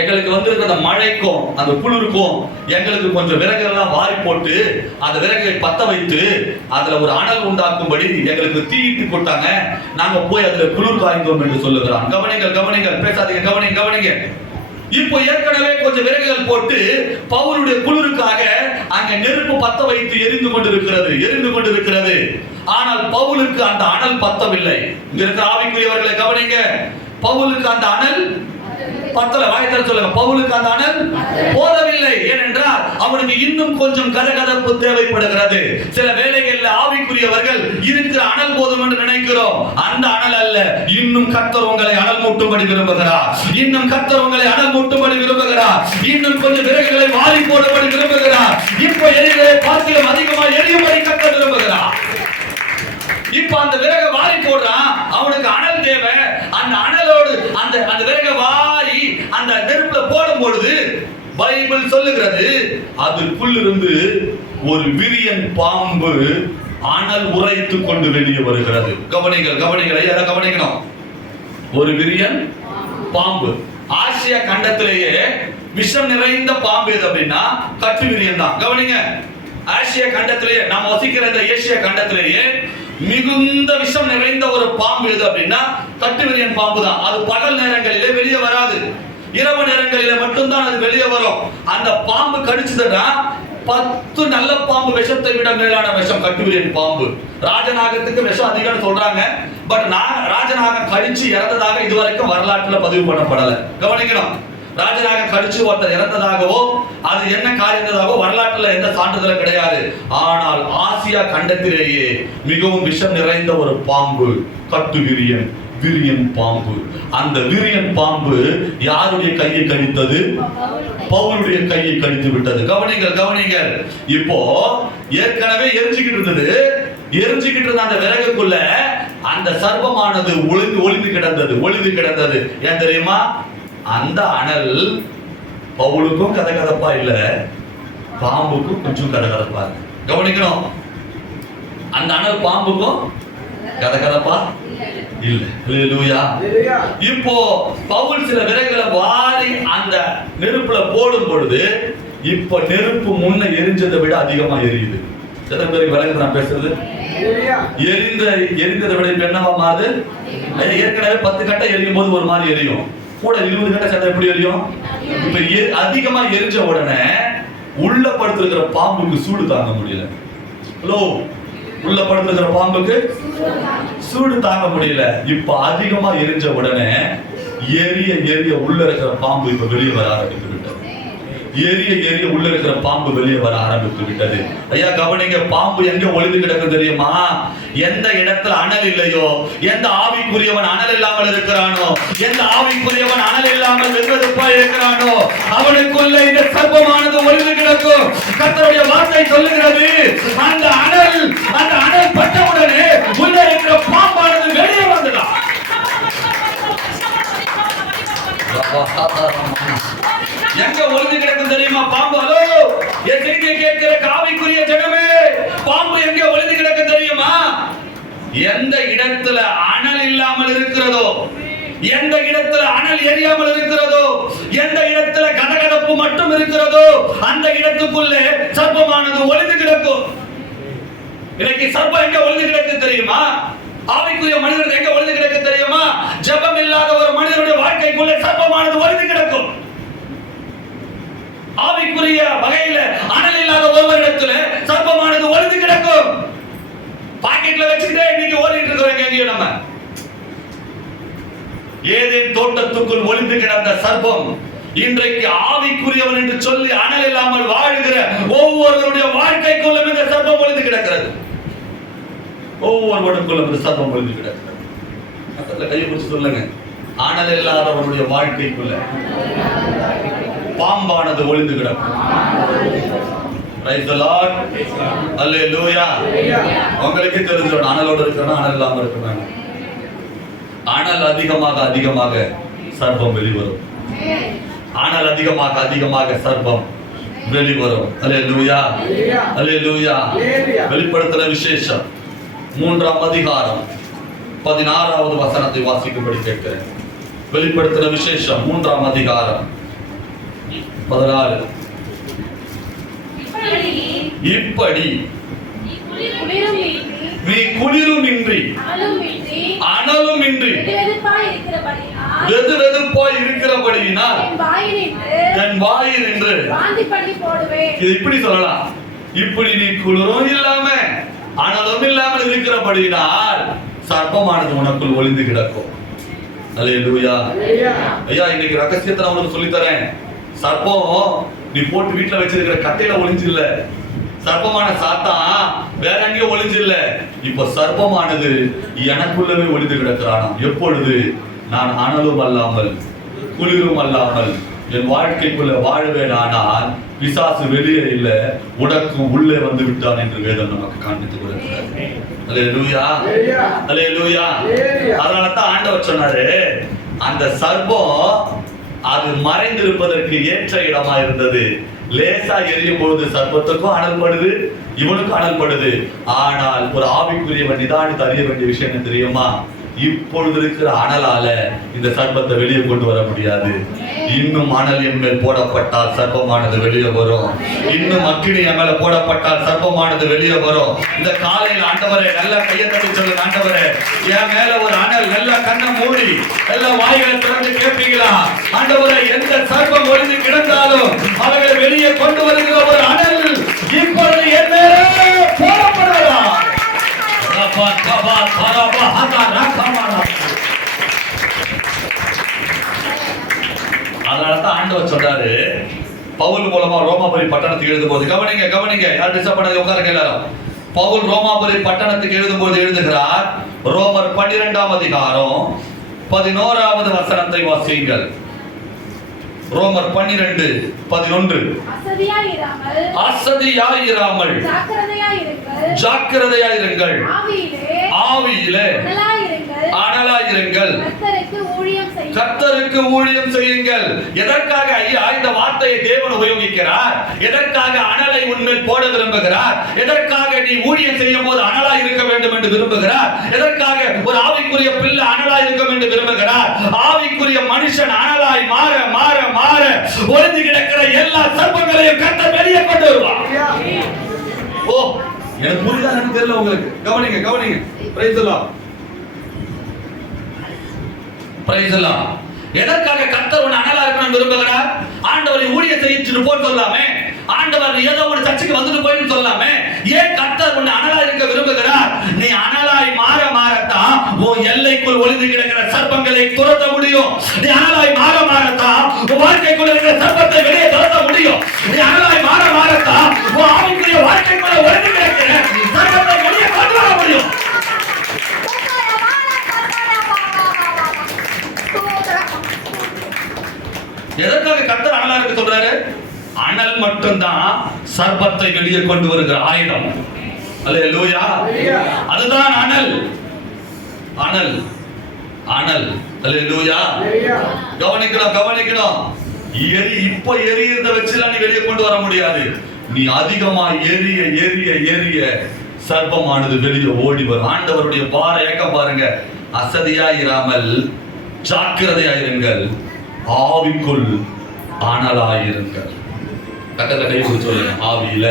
எங்களுக்கு வந்திருக்கிற அந்த மழைக்கும் அந்த குளிருக்கும் எங்களுக்கு கொஞ்சம் விறகெல்லாம் வாரி போட்டு அந்த விறகை பத்த வைத்து அதுல ஒரு அனல் உண்டாக்கும்படி எங்களுக்கு தீயிட்டு கொடுத்தாங்க. நாங்க போய் அதுல குளிர் காய்ந்தோம் என்று சொல்லுகிறான். கவனிங்கள், கவனிங்கள், பேசாதீங்க, கவனிங்க, கவனிங்க. இப்போ ஏற்கனவே கொஞ்சம் விறகுகள் போட்டு பவுலுடைய குளிருக்காக அங்க நெருப்பு பத்த வைத்து எரிந்து கொண்டிருக்கிறது. ஆனால் பவுலுக்கு அந்த அனல் பத்தவில்லை. இங்க இருக்கிற ஆவிக்குரியவர்களை கவனிங்க, பவுலுக்கு அந்த அனல் பத்தல. வாய்த்தர சொல்லுங்க, பவுலுக்கு அந்த அனல் போதவில்லை. ஏனென்றால் அவனுக்கு இன்னும் கொஞ்சம் கதகதப்பு தேவைப்படுகிறது. சில வேளைகளில் ஆவிக்குரியவர்கள் இருக்கிற அனல் போதும் என்று நினைக்கிறோம். அந்த அனல் அல்ல, இன்னும் கர்த்தர் உங்களை அனல் மூட்டும்படி விரும்புகிறார். இன்னும் கர்த்தர் உங்களை அனல் மூட்டும்படி விரும்புகிறார். இன்னும் கொஞ்சம் விறகுகளை வாரி போடும்படி விரும்புகிறார். இப்போ எரிகளை பார்த்திலும் அதிகமாக எரியும்படி கர்த்தர் விரும்புகிறார். இப்ப அந்த விறக வாரி போடுறான், அவனுக்கு அனல் தேவை. அந்த அனலோடு அந்த விறக வாரி அந்த நெருப்புல போடும் பொழுது பைபிள் சொல்லுகிறது, அதுக்குள்ளிருந்து ஒரு விரியன் பாம்பு அனல் உரைத்து கொண்டு வெளியே வருகிறது. கவனிங்கள், கவனிங்கள், ஐயா கவனிக்கணும். ஒரு விரியன் பாம்பு. ஆசியா கண்டத்திலேயே விஷம் நிறைந்த பாம்பு எது அப்படின்னா கட்டு விரியன் தான். கவனிங்க, ஆசியா கண்டத்திலேயே நாம் வசிக்கிற இந்த ஏசியா கண்டத்திலேயே மிகுந்த விஷம் நிறைந்த ஒரு பாம்பு எது அப்படின்னா கட்டுவிரியன் பாம்பு தான். அது பகல் நேரங்களிலே வெளியே வராது, இரவு நேரங்களிலே மட்டும்தான் அது வெளியே வரும். அந்த பாம்பு கடிச்சதுன்னா 10 நல்ல பாம்பு விஷத்தை விட மேலான விஷம் கட்டுவிரியன் பாம்பு. ராஜநாகத்துக்கு விஷம் அதிகம் சொல்றாங்க, பட் ராஜநாகம் கடிச்சு இறந்ததாக இதுவரைக்கும் வரலாற்றுல பதிவு பண்ணப்படல. கவனிக்கணும், ராஜநாகம் கடிச்சு ஒருத்தர் இறந்ததாகவோ அது என்ன காரியதாகவோ வரலாற்றுல எந்த சான்றிதழும் கிடையாது. ஆனால் ஆசியா கண்டத்திலேயே மிகவும் விஷம் நிறைந்த ஒரு பாம்பு கட்டு விரியன் பாம்பு. அந்த விரியன் பாம்பு யாருடைய கையை கடித்தது? பவுலுடைய கையை கடித்து விட்டது. கவனிங்கள், கவனிங்கள். இப்போ ஏற்கனவே எரிஞ்சுக்கிட்டு இருந்த அந்த விறகுக்குள்ள அந்த சர்ப்பமானது ஒளிந்து கிடந்தது. ஏன் தெரியுமா? அந்த அனல் பவுலுக்கும் கதகதப்பா இல்ல, பாம்புக்கும் கொஞ்சம் கதகதப்பா. கவனிக்கணும், அந்த அனல் பாம்புக்கும் கதகதப்பா இல்ல. ஹல்லேலூயா. இப்போ பவுல் சில விறகுகளை வாரி அந்த நெருப்புல போடும் பொழுது இப்ப நெருப்பு முன்ன எரிஞ்சதை விட அதிகமா எரியுது. எத்தனை பேருக்கு விளங்குது நான் பேசுறது? எரிந்ததை விட இப்ப என்னவா மாறுது? ஏற்கனவே 10 கட்டை எரியும் போது ஒரு மாதிரி எரியும், கூட 20 கட்டை சேர்ந்தா எப்படி எரியும்? இப்ப அதிகமா எரிஞ்ச உடனே உள்ள படுத்திருக்கிற பாம்புக்கு சூடு தாங்க முடியல. ஹலோ, உள்ள படுத்திருக்கிற பாம்புக்கு சூடு தாங்க முடியல. இப்ப அதிகமா எரிஞ்ச உடனே எரிய உள்ள இருக்கிற பாம்பு இப்ப வெளியே வர ஆரம்பித்து விட்டது. எரிய உள்ள இருக்கிற பாம்பு வெளியே வர ஆரம்பித்து விட்டது. ஐயா கவனிங்க, பாம்பு எங்க ஒளிந்து கிடக்கு தெரியுமா? எந்த இடத்துல அனல் இல்லையோ, எந்த ஆவிக்குரியவன் அனல் இல்லாமல் இருக்கிறானோ, எந்த ஆவிக்குரியவன் அனல் இல்லாமல் வெறுவெறுப்பாய் இருக்கிறானோ, அவனுக்குள்ள இந்த சர்ப்பமானது ஒளிந்து கிடக்கும். கர்த்தருடைய வார்த்தை சொல்லுகிறது, அந்த அனல் பட்டவுடனே உள்ள இருக்கிற பாம்பானது வெளியே வந்துதான். எங்க ஒளிந்து கிடக்கும் தெரியுமா பாம்பு? ஹலோ, என் செய்தியை கேட்கிற ஆவிக்குரிய ஜனமே, பாம்பு எங்க ஒளிந்து கிடக்கும் தெரியுமா? எந்த இடத்துல அனல் இல்லாமல் இருக்கிறதோ, எந்த இடத்துல அனல் எரியாமல் இருக்கிறதோ, எந்த இடத்துல கதகதப்பு மட்டும் இருக்கிறதோ, அந்த இடத்துக்குள்ளே சர்ப்பமானது ஒளிந்து கிடக்கும். இன்னைக்கு சர்ப்பம் எங்க ஒளிந்து கிடக்கு தெரியுமா? ஆவிக்குரிய மனிதர்கள் எங்க ஒளிந்து கிடக்கு தெரியுமா? ஜெபம் இல்லாத ஒரு மனிதனுடைய வாழ்க்கைக்குள்ள சர்ப்பமானது ஒளிந்து கிடக்கும். ஆவிக்குரிய வகையில அனல் இல்லாத ஒருவரிடத்துல சர்ப்பமானது ஒளிந்து கிடக்கும். பாக்கெட்ல வச்சுக்கிட்டே இன்னைக்கு ஓடிட்டு இருக்கிறோம் எங்கேயும். நம்ம ஏதேன் தோட்டத்துக்குள் ஒளிந்து கிடந்த சர்ப்பம் இன்றைக்கு ஆவிக்குரியவன் என்று சொல்லி அனல் இல்லாமல் வாழ்கிற ஒவ்வொருவருடைய வாழ்க்கைக்குள்ளும் இந்த சர்ப்பம் ஒளிந்து கிடக்கிறது. ஒவ்வொருவருக்குள்ளும் இந்த சர்ப்பம் ஒளிந்து கிடக்கிறது. பக்கத்துல கையை பிடிச்சு சொல்லுங்க, அனல் இல்லாதவருடைய வாழ்க்கைக்குள்ள பாம்பானது ஒளிந்து கிடக்கும். Praise the Lord. Hallelujah. உங்களுக்கு தெரிஞ்சிடும் அனலோடு இருக்கணும், அனல் இல்லாம இருக்கணும். அனல் அதிகமாக சர்ப்பம் வெளிவரும். அனல் அதிகமாக சர்ப்பம் வெளிவரும். Hallelujah. Hallelujah. வெளிப்படுத்தின விசேஷம் 3ஆம் அதிகாரம் 16வது வசனத்தை வாசிக்கும்படி கேட்கிறேன். வெளிப்படுத்தின விசேஷம் 3ஆம் அதிகாரம் 16. இப்படி நீ குளிருமின்றி அனலுமின்றி வெதுவெதுப்பாய் இருக்கிறபடியினால் என் வாயினின்று இது இப்படி சொல்லலாம். இப்படி நீ குளிரும் இல்லாம அனலும் இல்லாமல் இருக்கிறபடியினால் சர்ப்பமானது உனக்குள் ஒளிந்து கிடக்கும். அல்லேலூயா. ஐயா இன்னைக்கு ரகசியத்தை நான் உனக்கு சொல்லி தரேன். சர்ப்பம் நீ போட்டு வீட்டுல வச்சிருக்கிற கட்டையில ஒளிஞ்சு இல்ல. சர்ப்பமான சாத்தான் வேற எங்கேயும் ஒளிஞ்சு இல்ல. இப்ப சர்ப்பமானது எனக்குள்ளவே ஒளிந்து கிடக்கிறானா. எப்பொழுது நான் அனலும் அல்லாமல் குளிரும் அல்லாமல் என் வாழ்க்கைக்குள்ள வாழ்வேன், ஆனால் பிசாசு வெளியே இல்ல, உனக்கும் உள்ளே வந்து விட்டான் என்று வேதம் நமக்கு காண்பித்து கொடுக்கிறது. அல்லேலூயா. அல்லேலூயா. அதனாலதான் ஆண்டவர் சொன்னாரு, அந்த சர்ப்பம் அது மறைந்திருப்பதற்கு ஏற்ற இடமா இருந்தது. லேசா எரியும் பொழுது சர்ப்பத்துக்கும் அனல் படுது, இவனுக்கும் அனல் படுது. ஆனால் ஒரு ஆவிக்குரியவன் நிதானித்து அறிய வேண்டிய விஷயம் என்ன தெரியுமா? இப்பொழுது இருக்கிற அனலால இந்த சர்ப்பத்தை வெளியே கொண்டு வர முடியாது. இன்னும் அனல் என் மேல் போடப்பட்டால் சர்ப்பமானது வெளியே வரும். இன்னும் அக்கினி என் மேல போடப்பட்டால் சர்ப்பமானது வெளியே வரும். இந்த காலையில் ஆண்டவரே நல்லா கையை தட்டி சொல்லுங்க, ஆண்டவரே என் மேல ஒரு அனல், நல்லா கண்ணை மூடி எல்லா வாய்களை திறந்து கேட்பீங்களா? ஆண்டவரே எந்த சர்ப்பம் ஒளிந்து கிடந்தாலும் அவர்களை வெளியே கொண்டு வருகிற ஒரு அனல் இப்பொழுது என் மேல போடப்படுவதா? அதனாலதான் ஆண்டவர் சொல்றாரு, பவுல் மூலமா ரோமாபுரி பட்டணத்துக்கு எழுதும் போது, கவனிங்க யார் டிஸ்டர்ப் பண்ணாதீங்க, உட்காருங்க எல்லாரும். பவுல் ரோமாபுரி பட்டணத்துக்கு எழுதும் போது எழுதுகிறார், ரோமர் 12ஆம் அதிகாரம் 11வது வசனத்தை வாசியுங்கள். ரோமர் 12:11. அசதியாயிராமல் ஜாக்கிரதையாயிருங்கள், ஆவியிலே அனலாயிருங்கள், கர்த்தருக்கு ஊழியம் செய்யுங்கள். எதற்காக ஐயா இந்த வார்த்தையை தேவன் உபயோகிக்கிறார்? எதற்காக அனலை உன்மேல் போட விரும்புகிறார்? எதற்காக நீ ஊழியம் செய்யும் போது அனலாய் இருக்க வேண்டும் என்று விரும்புகிறார்? எதற்காக ஒரு ஆவிக்குரிய பிள்ளை அனலாய் இருக்க வேண்டும் விரும்புகிறார்? ஆவிக்குரிய மனுஷன் அனலாய் மாற மாற மாற ஒளிந்து கிடக்கிற எல்லா சர்ப்பங்களையும் கர்த்தர் வெளியே கொண்டு வருவார். ஓ, எனக்கு புரியுதான்னு தெரியல உங்களுக்கு. கவனிங்க. Price the Lord. Price the Lord. எதற்காக கர்த்தர் உன்னை அனலா இருக்கணும்னு விரும்புகிறார்? ஆண்டவரை ஊழியம் செய்யிட்டு போன்னு சொல்லாமே, ஆண்டவர் ஏதோ ஒரு சர்ச்சுக்கு வந்துட்டு போயின்னு சொல்லாமே. ஏன் கர்த்தர் உன்னை அனலா இருக்க விரும்புகிறார்? நீ அனலாய் மாற மாறத்தான் உன் எல்லைக்குள் ஒளிந்து கிடக்கிற சர்ப்பங்களை துரத்த முடியும். நீ அனலாய் மாற மாறத்தான் உன் வாழ்க்கைக்குள் இருக்கிற சர்ப்பத்தை வெளியே துரத்த முடியும். முடியும். நீ அனலாய் மாற மாறத்தான் உன் ஆவிக்குரிய வாழ்க்கைக்குள்ள ஒளிந்து கிடக்கிற சர்ப்பத்தை வெளியே கொண்டு வர முடியும். எதற்காக கர்த்தர் அனலா இருக்க சொல்றாரு? அனல் மட்டும்தான் சர்ப்பத்தை வெளியே கொண்டு வருகிற ஆயுதம். அல்லேலூயா. அதுதான் அனல். அனல் அனல். அல்லேலூயா. கவனிக்கணும். இப்ப எரியறத வச்சுலாம் நீ வெளியே கொண்டு வர முடியாது. நீ அதிகமா எரிய சர்ப்பமானது வெளியே ஓடி வரும். ஆண்டவருடைய பாறை ஏக்கம் பாருங்க. அசதியாயிராமல் ஜாக்கிரதையாயிருங்கள், ஆவிக்குள் அனலாயிருங்கள். கட்டளை கை கொடுத்து சொல்லுங்க. ஆவியில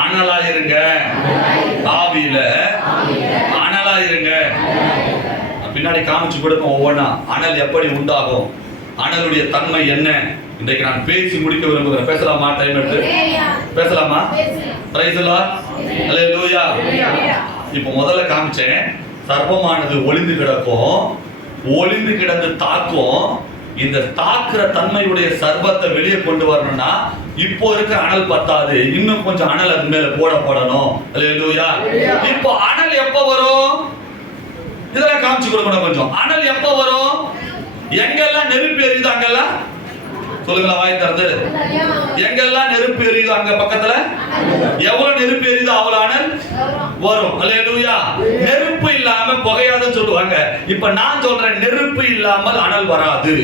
அனலாயிருங்க, ஆவியில அனலாயிருங்க. பின்னாடி காமிச்சு கொடுப்போம் ஒவ்வொன்னா. அனல் எப்படி உண்டாகும், அனலுடைய தன்மை என்ன, இன்றைக்கு நான் பேசி முடிக்க விரும்புகிறேன். பேசலாமா? டைம் எடுத்து பேசலாமா? Praise the lord. ஹல்லேலூயா. இப்போ முதல்ல காமிச்சேன், சர்ப்பமானது ஒளிந்து கிடக்கும், ஒளிந்து கிடந்து தாக்கும். இந்த தாக்குற தன்மையுடைய சர்ப்பத்தை வெளியே கொண்டு வரணும்னா இப்போ இருக்க அனல் பத்தாது, இன்னும் கொஞ்சம் அனல் அது மேல போடணும். ஹல்லேலூயா. இப்போ அனல் எப்ப வரும்? இதெல்லாம் காமிச்சு கொடுக்கணும் கொஞ்சம். அனல் எப்ப வரும்? எங்கெல்லாம் நெருப்பு எரியுது அங்கெல்லாம் சொல்லுங்களா, வாய் திறந்து. எங்கெல்லாம் நெருப்பு எரியுது அங்க பக்கத்துல எவ்வளவு நெருப்பு எரியுது அவ்வளவு அனல் வரும். ஹல்லேலூயா. நெருப்பு இல்லாம புகையாதுன்னு சொல்லுவாங்க. இப்ப நான் சொல்றேன், நெருப்பு இல்லாமல் அனல் வராது.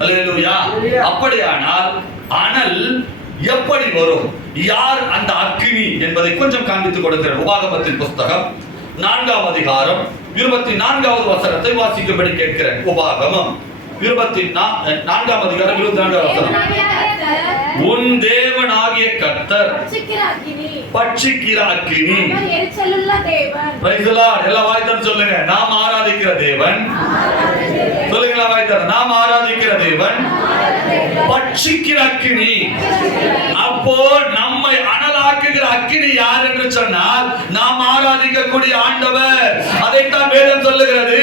ஹல்லேலூயா. அப்படியானால் அனல் எப்படி வரும்? யார் அந்த அக்கினி என்பதை கொஞ்சம் காண்பித்து கொடுக்கிறேன். உபாகமத்தின் புஸ்தகம் 4ஆம் அதிகாரம் 24வது வசனத்தை வாசிக்கும்படி கேட்கிறேன். உபாகமம் 24ஆம் அதிகாரம் 24வது வசனம். உன் தேவனாகிய கர்த்தர் பட்சிக்கிற அக்கினி. Price the Lord. எல்லா வாய்த்தோட சொல்லுங்க. நாம் ஆராதிக்கிற தேவன். சொல்லுங்களா வாய்த்தோட. நாம் ஆராதிக்கிற தேவன் பட்சிக்கிற அக்கினி. அப்போ நம்மை அனலாக்குகிற அக்கினி யார் என்று சொன்னால் நாம் ஆராதிக்கக்கூடிய ஆண்டவர். அதைத்தான் வேதம் சொல்லுகிறது.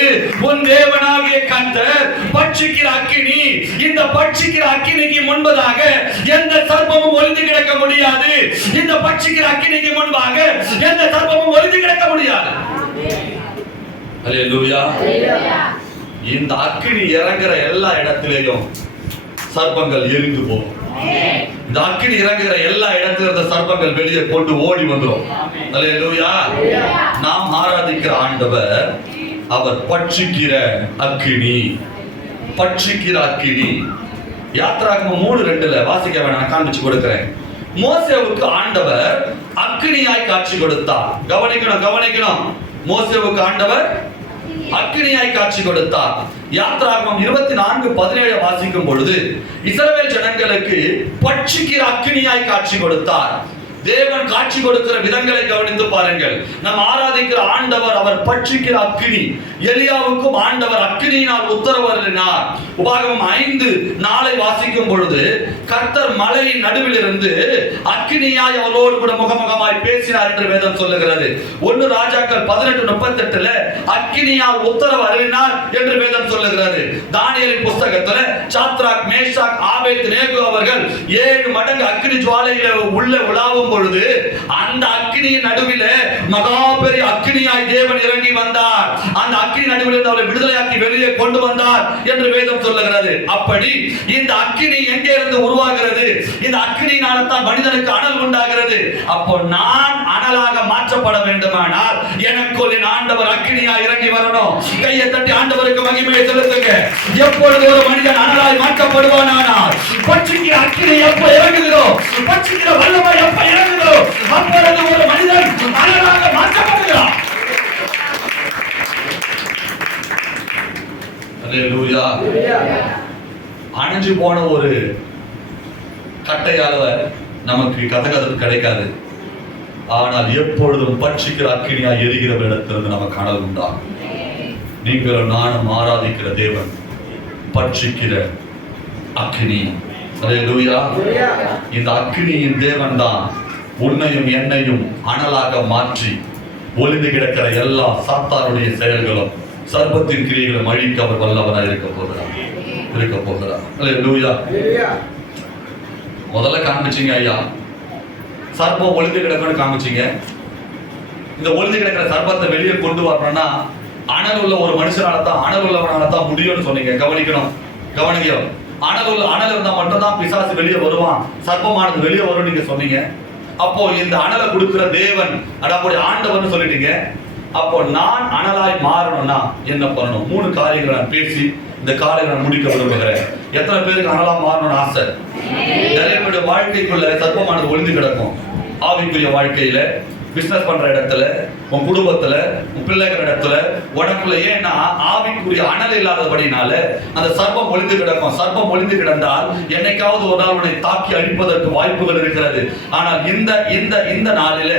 உன் தேவனாகிய கர்த்தர் பட்சிக்கிற அக்கினி. இந்த பட்சிக்கிற அக்கினிக்கு முன்பதாக எந்த சர்ப்பமும் ஒளிந்து கிடக்க முடியாது. இந்த பட்சிக்கிற அக்கினிக்கு முன்பாக எந்த சர்ப்பமும் ஒளிந்து கிடக்க முடியாது. ஹல்லேலூயா. இந்த அக்கினி இறங்குற எல்லா இடத்திலேயும் சர்ப்பங்கள் எரிந்து போகும். இந்த அக்கினி இறங்குகிற எல்லா இடத்துல இருந்த சர்ப்பங்கள் வெளியே கொண்டு ஓடி வந்துரும். ஹல்லேலூயா. நாம் ஆராதிக்கிற ஆண்டவர் அவர் பட்சிக்கிற அக்கினி. பட்சிக்கிற அக்கினி. யாத்திராகமம் 3:2 வாசிக்க வேணாம், காண்பிச்சு கொடுக்கிறேன். மோசேவுக்கு ஆண்டவர் அக்கினியாய் காட்சி கொடுத்தார். கவனிக்கணும். மோசேவுக்கு ஆண்டவர் அக்கினியாய் காட்சி கொடுத்தார். யாத்திராகமம் 24:17 வாசிக்கும் பொழுது இஸ்ரவேல் ஜனங்களுக்கு பட்சிக்கிற அக்கினியாய் காட்சி கொடுத்தார். தேவன் காட்சி கொடுக்கிற விதங்களை கவனித்து பாருங்கள். நாம் ஆராதிக்கிற ஆண்டவர் அவர் பட்சிக்கிற அக்கினி. எலியாவுக்கும் ஆண்டவர் அக்கினியினால் உத்தரவு அருளினார். உபாகமம் 5:4 வாசிக்கும் பொழுது கர்த்தர் மலையின் நடுவில் இருந்து அக்கினியாய் அவரோடு கூட முகமுகமாய் பேசினார் என்று வேதம் சொல்லுகிறது. 1 ராஜாக்கள் 18:38 அக்கினியால் உத்தரவு அருளினார் என்று வேதம் சொல்லுகிறது. தானியேலின் புஸ்தகத்துல சாத்ராக், மேஷாக், ஆபேத்நேகோ அவர்கள் 7 மடங்கு அக்கினி ஜுவாலையில உள்ள உலாவும் பொழுது அந்த அக்கினியின் நடுவில் மகா பெரிய அக்கினியாய் தேவன் இறங்கி வந்தார். அந்த அக்கினி நடுவில் இருந்து அவரை விடுதலையாக்கி வெளியே கொண்டு வந்தார் என்று வேதம் சொல்லுகிறது. அப்படி இந்த அக்கினி எங்கே இருந்து உருவாகிறது? இந்த அக்கினியினால தான் மனிதனுக்கு அனல் உண்டாகிறது. அப்போ நான் அனலாக மாற்றப்பட வேண்டுமானால் எனக்குள் என் ஆண்டவர் அக்கினியாய் இறங்கி வரணும். கையை தட்டி ஆண்டவருக்கு மகிமையை செலுத்துங்க. எப்பொழுது ஒரு மனிதன் அனலாய் மாற்றப்படுவானால், பட்சிக்கிற அக்கினி எப்ப இறங்குகிறோ, பட்சிக்கிற வல்லமை எப்ப இறங்குகிறோ, அப்பொழுது ஒரு மனிதன் அனலாக மாற்றப்படுகிறான். அல்லேலூயா. அணைஞ்சு போன ஒரு கட்டையால நமக்கு கதகதப்பு கிடைக்காது. ஆனால் எப்பொழுதும் பட்சிக்கிற அக்கினியாய் எரிகிற இடத்திலிருந்து நமக்கு அனல் உண்டாகும். நீங்களும் நானும் ஆராதிக்கிற தேவன் பட்சிக்கிற அக்கினி. அல்லேலூயா. இந்த அக்கினியின் தேவன் தான் உன்னையும் என்னையும் அனலாக மாற்றி ஒளிந்து கிடக்கிற எல்லா சாத்தானுடைய செயல்களும் சர்ப்பத்தின் கிரியைகளும் அழிக்க அவர் வல்லவராய் இருக்க போகிறார். அல்லேலூயா. முதல்ல காமிச்சிங்க ஐயா, சர்ப்பம் ஒளிந்து கிடக்குன்னு காமிச்சிங்க. இந்த ஒளிந்து கிடக்கிற சர்ப்பத்தை வெளியே கொண்டு வரணும்னா அனல் உள்ள ஒரு மனுஷனால தான், அனல் உள்ளவனால தான் முடியும்னு சொன்னீங்க. கவனிங்க. அனல் இருந்தா மட்டும்தான் பிசாசு வெளியே வருவான், சர்ப்பமானது வெளியே வரும் நீங்க சொன்னீங்க. அப்போ இந்த அனலை கொடுக்கிற தேவன் அடாவுடைய ஆண்டவர்னு சொல்லிட்டீங்க. அப்போ நான் அனலாய் மாறணும்னா என்ன பண்ணணும்? 3 காரியங்களை நான் பேசி இந்த காலையை நான் முடிக்க விரும்புகிறேன். எத்தனை பேருக்கு அனலா மாறணும்னு ஆசை? நிறைய பேருடைய வாழ்க்கைக்குள்ள சர்ப்பமானது ஒளிந்து கிடக்கும். ஆவிக்குரிய வாழ்க்கையில, பிசினஸ் பண்ற இடத்துல, உன் குடும்பத்துல, உன் பிள்ளைகள் இடத்துல, உனக்குள்ள. ஏன்னா ஆவிக்குரிய அனல் இல்லாதபடினால அந்த சர்ப்பம் ஒளிந்து கிடக்கும். சர்ப்பம் ஒளிந்து கிடந்தால் என்னைக்காவது ஒரு நாள் உன்னை தாக்கி அழிப்பதற்கு வாய்ப்புகள் இருக்கிறது. ஆனால் இந்த இந்த இந்த நாளில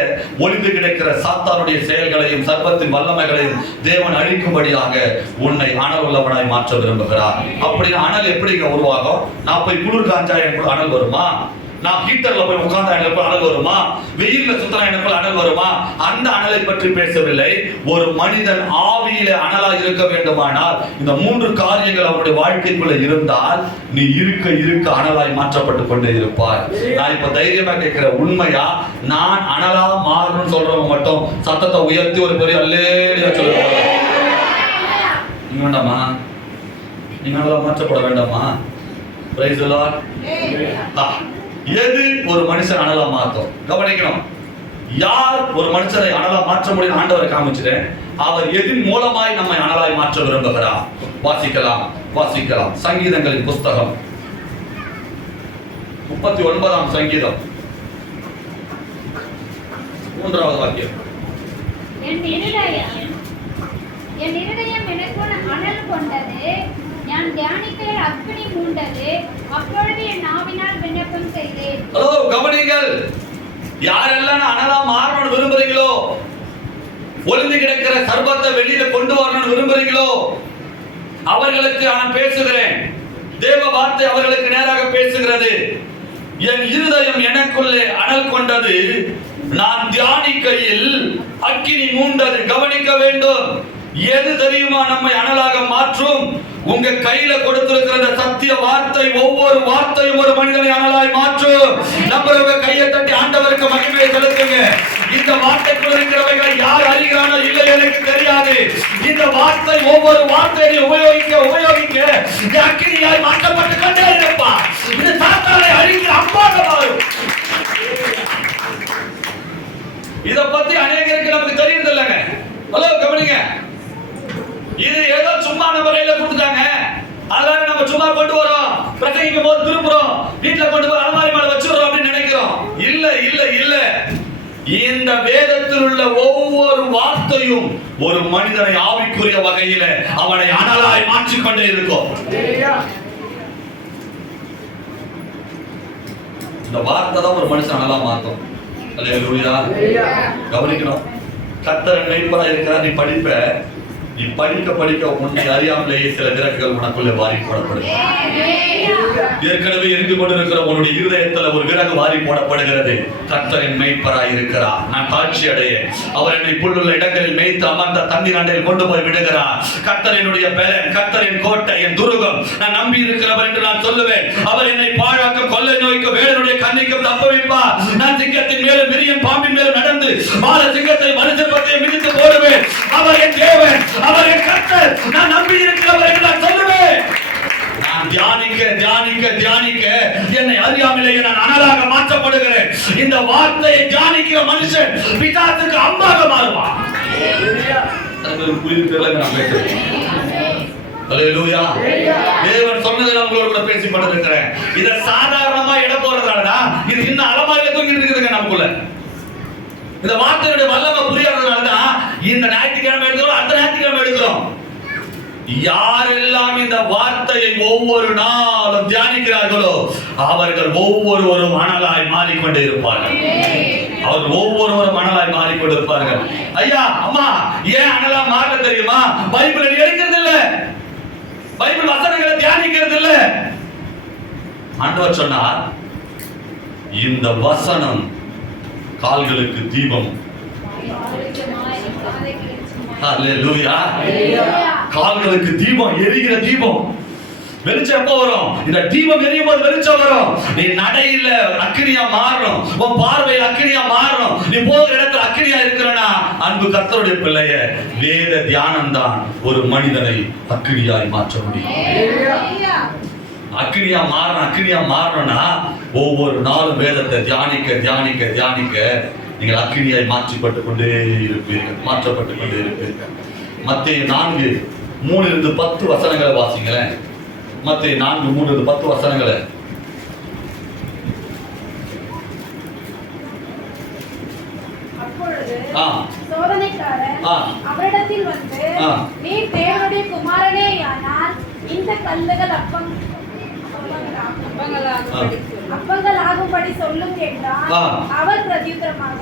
ஒளிந்து கிடக்கிற சாத்தானுடைய செயல்களையும் சர்ப்பத்தின் வல்லமைகளையும் தேவன் அழிக்கும்படியாக உன்னை அனல் உள்ளவனாய் மாற்ற விரும்புகிறார். அப்படின்னா அனல் எப்படிங்க உருவாகும்? நான் போய் குளிர் காஞ்சா எனக்கு அனல் வருமா? நான் ஹீட்டர்ல போய் உட்கார்ந்தா எனக்கு அனல் வருமா? வெயில்ல சுத்தனா எனக்கு அனல் வருமா? அந்த அனலை பற்றி பேசவில்லை. ஒரு மனிதன் ஆவியில அனலா இருக்க வேண்டுமானால் இந்த 3 காரியங்கள் அவருடைய வாழ்க்கைக்குள்ள இருந்தால் நீ இருக்க இருக்க அனலாய் மாற்றப்பட்டு கொண்டே இருப்பாய். நான் இப்ப தைரியமா கேட்கிற, உண்மையா நான் அனலா மாறணும்னு சொல்றவங்க மட்டும் சத்தத்தை உயர்த்தி ஒரு பெரிய அல்லேலூயா சொல்லுவாங்க. நீங்க வேண்டாமா? நீங்க அனலா மாற்றப்பட வேண்டாமா? Price the Lord. எது ஒரு மனுஷன் அனலா மாற்றும்? கவனிக்கணும். யார் ஒரு மனுஷனை அனலா மாற்ற முடியும்? ஆண்டவரை காமிச்சிட்டேன். அவர் எதின் மூலமாய் நம்மை அனலாய் மாற்ற விரும்புகிறார். வாசிக்கலாம். சங்கீதங்களின் புஸ்தகம் 39ஆம் சங்கீதம் 3வது வாக்கியம். என் இருதயம் எனக்குள் அனல் கொண்டது, நான் தியானிக்கையில் அக்கினி மூண்டது, அப்பொழுது என் நாவினால் விண்ணப்பம் செய்தேன். ஹலோ, கவனிங்கள். யாரெல்லாம் அனலா மாறணும்னு விரும்புறீங்களோ, ஒளிந்து கிடக்கிற சர்ப்பத்தை வெளியில கொண்டு வரணும்னு விரும்புறீங்களோ, அவர்களுக்கு நான் பேசுகிறேன். தேவ வார்த்தை அவர்களுக்கு நேராக பேசுகிறது. என் இருதயம் எனக்குள்ளே அனல் கொண்டது, நான் தியானிக்கையில் அக்கினி மூண்டது. கவனிக்க வேண்டும். எது தெரியுமா நம்மை அனலாக மாற்றும்? உங்க கையில கொடுத்திருக்கிற சத்திய வார்த்தை, ஒவ்வொரு வார்த்தையும் ஒரு மனிதனை அனலாய் மாற்றும். நம்புறவங்க கையை தட்டி ஆண்டவருக்கு மகிமையை செலுத்துங்க. இந்த வார்த்தைக்குள்ள இருக்கிறவைகள் யார் அறிகிறானோ இல்லை எனக்கு தெரியாது. இந்த வார்த்தை ஒவ்வொரு வார்த்தையை உபயோகிக்க அக்கினியாய் மாற்றப்பட்டு கொண்டே இருப்பா. இது சாத்தானை அழிக்கிற அம்பாக மாறும். இத பத்தி அநேகருக்கு நமக்கு தெரியுது இல்லைங்க. ஹலோ, கவனிங்க. இது ஏதோ சும்மா நம்ம கையில கொடுத்துட்டாங்க, அதனால நம்ம சும்மா கொண்டு வரோம், பிரசங்கிக்கும் போது திருப்புறோம், வீட்டுல கொண்டு போய் அலமாரி மேல வச்சுறோம் அப்படின்னு நினைக்கிறோம். இல்ல. இந்த வேதத்தில் உள்ள ஒவ்வொரு வார்த்தையும் ஒரு மனிதனை ஆவிக்குரிய வகையில அவனை அனலாய் மாற்றிக்கொண்டே இருக்கும். இந்த வார்த்தை தான் ஒரு மனுஷன் அனலா மாற்றும். அல்லேலூயா. கவனிக்கணும். கர்த்தர் மேய்ப்பராய் இருக்கிறார். நீ படிக்க உன்னை அறியாமலேயே சில விறகுகள் உனக்குள்ளே வாரி போடப்படுது. ஏற்கனவே எரிந்து கொண்டிருக்கிற உன்னுடைய இருதயத்துல ஒரு விறகு வாரி போடப்படுகிறது. கர்த்தரின் மேய்ப்பராய் இருக்கிறார். நான் தாழ்ச்சி அடைய, அவர் என்னை புல்லுள்ள இடங்களில் மேய்த்து அமர்ந்த தண்ணீர் அண்டையில் கொண்டு போய் விடுகிறார். கர்த்தரினுடைய பலன், கர்த்தரின் கோட்டை, என் துருகம், நான் நம்பி இருக்கிறவர் என்று நான் சொல்லுவேன். அவர் என்னை பாழாக்கும், கொள்ளை நோய்க்கு, வேடனுடைய கண்ணிக்கும் தப்ப வைப்பார். நான் சிங்கத்தின் மேலும் விரியன் பாம்பின் மேலும் நடந்து பால சிங்கத்தை மனுஷத்தை மிதித்து போடுவேன். அவர் என் தேவன், அவர் என் கர்த்தர், நான் நம்பி இருக்கிறவர் என்று நான் சொல்லுவேன். நான் தியானிக்க என்னை அறியாமலேயே நான் அனலாக மாற்றப்படுகிறேன். இந்த வார்த்தையை தியானிக்கிற மனுஷன் பிதாசுக்கு அம்பாக மாறுவான். தேவன் சொன்னதை நம்மளோட கூட பேசி கொண்டிருக்கிறேன். இத சாதாரணமா இட போறதுனாலதான் இது இன்னும் அலமாரியில தூங்கிட்டு இருக்குதுங்க நமக்குள்ள. இந்த வார்த்தையுடைய வல்லமை புரியாததுனாலதான் இந்த ஞாயிற்றுக்கிழமை எடுக்கிறோம், அடுத்த ஞாயிற்றுக்கிழமை எடுக்கிறோம். யாரெல்லாம் இந்த வார்த்தையை ஒவ்வொரு நாளும் தியானிக்கிறார்களோ அவர்கள் ஒவ்வொருவரும் அனலாய் மாறிக்கொண்டே இருப்பார்கள். அவர்கள் ஒவ்வொருவரும் அனலாய் மாறிக்கொண்டிருப்பார்கள். ஐயா, அம்மா, ஏன் அனலா மாற தெரியுமா? பைபிளை எடுக்கிறது இல்ல, பைபிள் வசனங்களை தியானிக்கிறது இல்ல. ஆண்டவர் சொன்னார், இந்த வசனம் கால்களுக்கு தீபம். ஹல்லேலூயா. கால்களுக்கு தீபம், எரிகிற தீபம். வெளிச்சம் எப்போ வரும்? இந்த தீபம் எரியும் போது வெளிச்சம் வரும். நீ நடையில அக்கினியா மாறணும், உன் பார்வையில் அக்கினியா மாறணும், நீ போகிற இடத்துல அக்கினியா இருக்கிறனா அன்பு கர்த்தருடைய பிள்ளைய வேத தியானம் தான் ஒரு மனிதனை அக்கினியாய் மாற்ற முடியும். அக்கினியா மாறணும்னா ஒவ்வொரு நாளும் வேதத்தை தியானிக்க தியானிக்க தியானிக்க நீங்கள் அக்கினியாய் மாற்றப்பட்டு கொண்டே இருப்பீர்கள். மத்தேயு 4:3-10 வசனங்களை வாசிங்களேன். மத்தேயு 4:3-10 வசனங்களை. அப்பொழுது சோதனைக்காரன் அவரிடத்தில் வந்து, நீர் தேவனுடைய குமாரனேயானால் இந்த கல்லுகள் அப்பங்கள் ஆகும்படி சொல்லும் என்றான். அவர் பிரதியுத்தரமாக,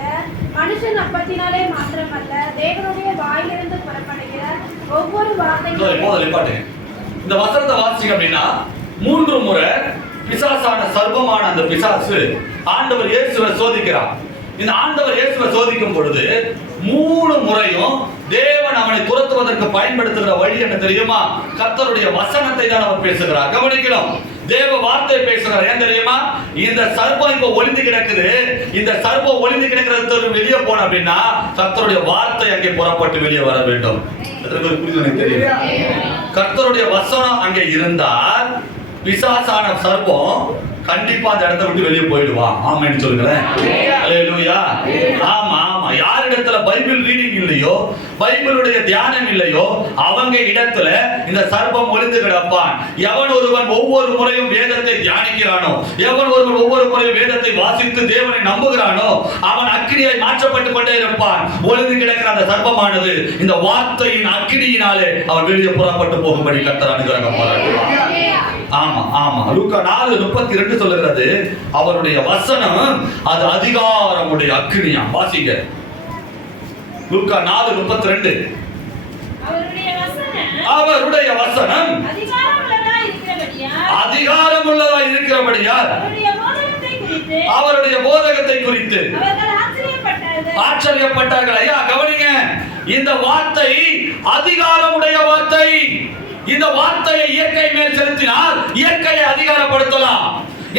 மனுஷன் அப்பத்தினாலே மாத்திரமல்ல, தேவனுடைய வாயிலிருந்து புறப்படுகிற ஒவ்வொரு வார்த்தையும். இந்த வசனத்தை வாசிங்க அப்படின்னா 3 முறை பிசாசான சர்வமான அந்த பிசாசு ஆண்டவர் இயேசுவை சோதிக்கிறார். இந்த ஆண்டவர் இயேசுவை சோதிக்கும் பொழுது 3 முறையும் தேவன் அவனை துரத்துவதற்கு பயன்படுத்துகிற வழி என்ன தெரியுமா? கர்த்தருடைய வசனத்தை தான் அவர் பேசுகிறார். கவனிக்கணும், தேவ வார்த்தை பேசுகிறார். ஏன் தெரியுமா? இந்த சர்ப்பம் இப்ப ஒளிந்து கிடக்குது. இந்த சர்ப்பம் ஒளிந்து கிடக்கிறது வெளியே போன அப்படின்னா கர்த்தருடைய வார்த்தை அங்கே புறப்பட்டு வெளியே வர வேண்டும். தெரியும், கர்த்தருடைய வசனம் அங்கே இருந்தால் பிசாசான சர்ப்பம் கண்டிப்பா அந்த இடத்தை விட்டு வெளியே போயிடுவான். ஆமென்னு சொல்லுங்களேன். அல்லேலூயா. ஆமா ஆமா. யாரிடத்துல பைபிள் ரீடிங் இல்லையோ, பைபிளுடைய தியானம் இல்லையோ, அவங்க இடத்துல இந்த சர்ப்பம் ஒளிந்து கிடப்பான். எவன் ஒருவன் ஒவ்வொரு முறையும் வேதத்தை தியானிக்கிறானோ, எவன் ஒருவன் ஒவ்வொரு முறையும் வேதத்தை வாசித்து தேவனை நம்புகிறானோ, அவன் அக்கினியாய் மாற்றப்பட்டு கொண்டே இருப்பான். ஒளிந்து கிடக்கிற அந்த சர்ப்பமானது இந்த வார்த்தையின் அக்கினியினாலே அவன் வெளியே புறப்பட்டு போகும்படி கர்த்தர் அனுகிரகம் பாராட்டுவார். ஆமா ஆமா. லூக்கா 4:32 சொல்லுகிறது, அவருடைய வசனம் அது அதிகாரமுடைய அக்கினியா. வாசிங்க லூக்கா 4:32. அவருடைய வசனம் அதிகாரம் உள்ளதா இருக்கிறபடியால் அவருடைய போதகத்தை குறித்து ஆச்சரியப்பட்டார்கள். ஐயா கவனிங்க, இந்த வார்த்தை அதிகாரமுடைய வார்த்தை. இந்த வார்த்தையை இயற்கை மேல் செலுத்தினால் இயற்கையை அதிகாரப்படுத்தலாம்.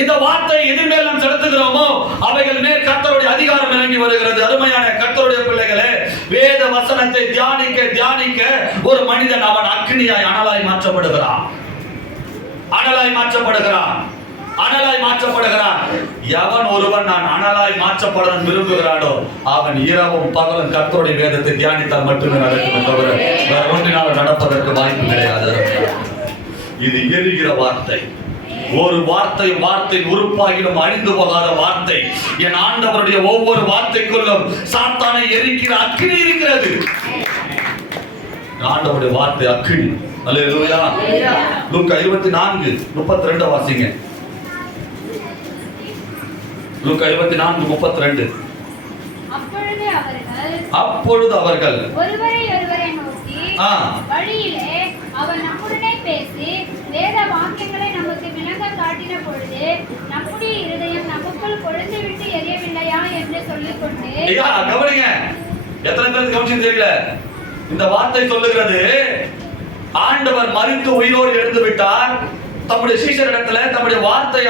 இந்த வார்த்தையை எதிர் மேல் நாம் செலுத்துகிறோமோ அவைகள் மேல் கர்த்தருடைய அதிகாரம் இறங்கி வருகிறது. அருமையான கர்த்தருடைய பிள்ளைகளே, வேத வசனத்தை தியானிக்க தியானிக்க ஒரு மனிதன் அவன் அக்கினியாய் அனலாய் மாற்றப்படுகிறான். எவன் ஒருவன் நான் அனலாய் மாற்றப்பட விரும்புகிறானோ அவன் இரவும் பகலும் கர்த்தருடைய வேதத்தை தியானித்தால் மட்டுமே நடக்கும். தவிர வேற ஒன்றினால் நடப்பதற்கு வாய்ப்பு கிடையாது. இது எரிகிற வார்த்தை. ஒரு வார்த்தை உறுப்பாகிலும் அழிந்து போகாத வார்த்தை. என் ஆண்டவருடைய ஒவ்வொரு வார்த்தைக்குள்ளும் சாத்தானை எரிக்கிற அக்கினி இருக்கிறது. ஆண்டவருடைய வார்த்தை அக்கினி. அல்லேலூயா. லூக்கா 24:32 வாசிங்க. லூக்கா 24:32. அப்பொழுது அவர்கள் ஒருவரை நோக்கி, வழியிலே அவர் நம்முடனே பேசி வேத வாக்கியங்களை நமக்கு விளங்க காட்டின பொழுது நம்முடைய இருதயம் நமக்குள் கொழுந்து விட்டு எரியவில்லையா என்று சொல்லிக்கொண்டு. கவனிங்க, எத்தனை பேருக்கு கவனிச்சு தெரியல? இந்த வார்த்தை சொல்லுகிறது, ஆண்டவர் மரித்து உயிரோடு எழுந்து விட்டார். தம்முடைய சீஷரிடத்துல தம்முடைய வார்த்தை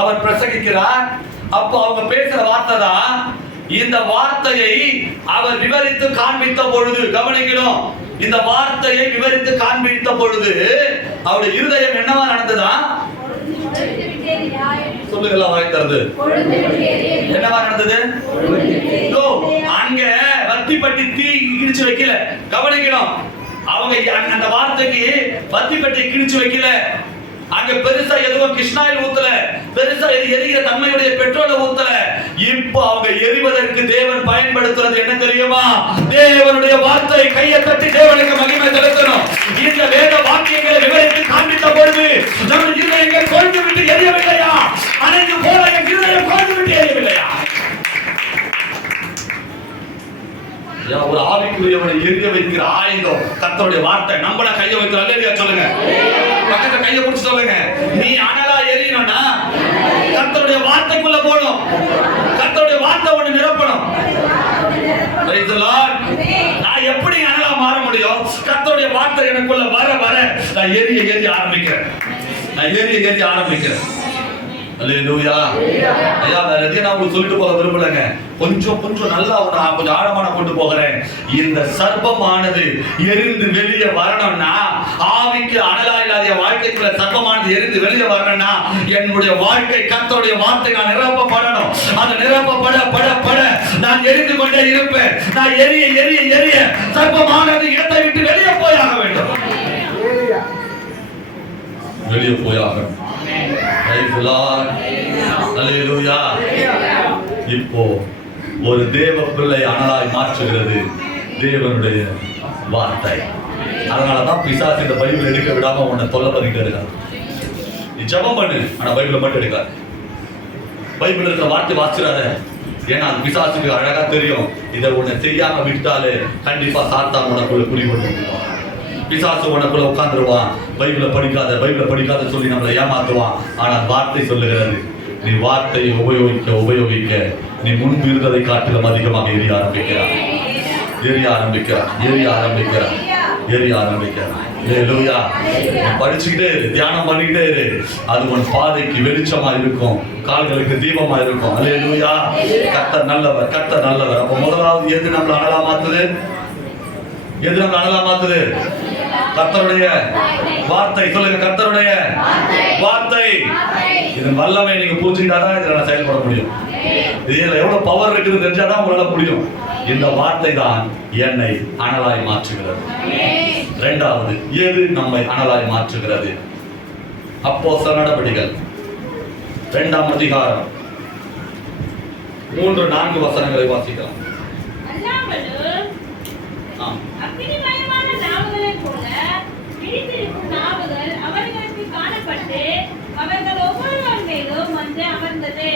அவர் பிரசங்கிக்கிறார். அப்போ அவங்க பேசுற வார்த்தை தான். இந்த வார்த்தையை அவர் விவரித்து காண்பித்த பொழுது, கவனிக்கணும், இந்த வார்த்தையை விவரித்து காண்பித்த பொழுது அவருடைய இருதயம் என்னவா நடந்ததா? சொல்லுங்களா, வாய்த்தது என்னவா நடந்தது? அங்க வத்திப்பட்டி தீ கிழிச்சு வைக்கல. கவனிக்கணும், அவங்க அந்த வார்த்தைக்கு வத்திப்பட்டி கிழிச்சு வைக்கல. அங்க பெருசா எதுவும் கிருஷ்ணாயில் ஊத்தல, பெருசா எரிகிற தன்மையுடைய பெட்ரோலை ஊத்தல. இப்ப அவங்க எரிவதற்கு தேவன் பயன்படுத்துறது என்ன தெரியுமா? தேவனுடைய வார்த்தை. கையை தட்டி தேவனுக்கு மகிமை செலுத்தணும். இந்த வேத வாக்கியங்களை விவரித்து காண்பித்த பொழுது நம்ம இருதயங்கள் கொழுந்து விட்டு எரியவில்லையா? அனைத்து போல என் இருதயம் கொழுந்து விட்டு எரியவில்லையா? ஒரு ஆவிக்குரியவனை எரிய வைக்கிற ஆயுதம் கர்த்தருடைய வார்த்தை. நம்மள கையை வைக்கிற அல்லேலூயா சொல்லுங்க. பக்கத்துல கையை பிடிச்சு சொல்லுங்க, நீ அனலா எரியணும்னா கர்த்தருடைய வார்த்தைக்குள்ள போகணும். கர்த்தருடைய வார்த்தை ஒண்ணு நிரப்பணும். Praise the Lord. நான் எப்படி அனலா மாற முடியும்? கர்த்தருடைய வார்த்தை எனக்குள்ள வர வர நான் எரிய ஆரம்பிக்கிறேன். நான் ஏறி ஆரம்பிக்கிறேன். அல்லேலூயா. ஐயா வேற எதையும் நான் உங்களுக்கு சொல்லிட்டு போக விரும்பலங்க. கொஞ்சம் நல்லா கொஞ்சம் ஆழமான கொண்டு போகிறேன். இந்த சர்ப்பமானது எரிந்து வெளியே வரணும்னா, ஆவிக்கு அனலா இல்லாத வாழ்க்கைக்குள்ள சர்ப்பமானது எரிந்து வெளியே வரணும்னா, என்னுடைய வாழ்க்கை கர்த்தருடைய வார்த்தை நான் நிரப்பப்படணும். அந்த நிரப்பப்பட நான் எரிந்து கொண்டே இருப்பேன். நான் எரிய சர்ப்பமானது இடத்தை விட்டு வெளியே போயாக வேண்டும். வெளியே போயாக. இப்போ ஒரு தேவ பிள்ளை அனலாய் மாற்றுகிறது தேவனுடைய வார்த்தை. அதனாலதான் பிசாசு இந்த பைபிள் எடுக்க விடாம உன்னை தொல்லை பண்ணிட்டு இருக்கான். நீ ஜெபம் பண்ணு, ஆனா பைபிளை மட்டும் எடுக்காது. பைபிள் இருக்கிற வார்த்தை வாசிடாத. ஏன்னா அது பிசாசுக்கு அழகா தெரியும், இதை உன்னை செய்யாம விட்டாலே கண்டிப்பா சாத்தான் உனக்குள்ள குடிபட்டு பிசாசு உனக்குள்ள உட்கார்ந்துருவான். பைபிளை படிக்காத சொல்லி நம்மளை ஏமாத்துவான். ஆனால் வார்த்தை சொல்லுகிறது, நீ வார்த்தையை உபயோகிக்க நீ முன்பு இருந்ததை காட்டிலும் அதிகமாக எரிய ஆரம்பிக்கிறான். படிச்சுக்கிட்டே இரு, தியானம் பண்ணிக்கிட்டே இரு. அது உன் பாதைக்கு வெளிச்சமா இருக்கும், கால்களுக்கு தீபமா இருக்கும். அல்லேலூயா. கர்த்தர் நல்லவர். அப்ப முதலாவது எது நம்மள அனலா மாத்துது? கர்த்தருடைய வார்த்தை. சொல்லுங்க, கர்த்தருடைய வார்த்தை. இதன் வல்லமை நீங்க புரிஞ்சுக்கிட்டாதான் இதுல நான் செயல்பட முடியும். இதுல எவ்வளவு பவர் இருக்குன்னு தெரிஞ்சாதான் உங்களால முடியும். இந்த வார்த்தை தான் என்னை அனலாய் மாற்றுகிறது. இரண்டாவது, எது நம்மை அனலாய் மாற்றுகிறது? அப்போஸ்தலர் நடபடிகள் 2ஆம் அதிகாரம் 3-4 வசனங்களை வாசிக்கலாம். அவர்கள் ஒவ்வொருவர் மேலும் வந்து அமர்ந்தது.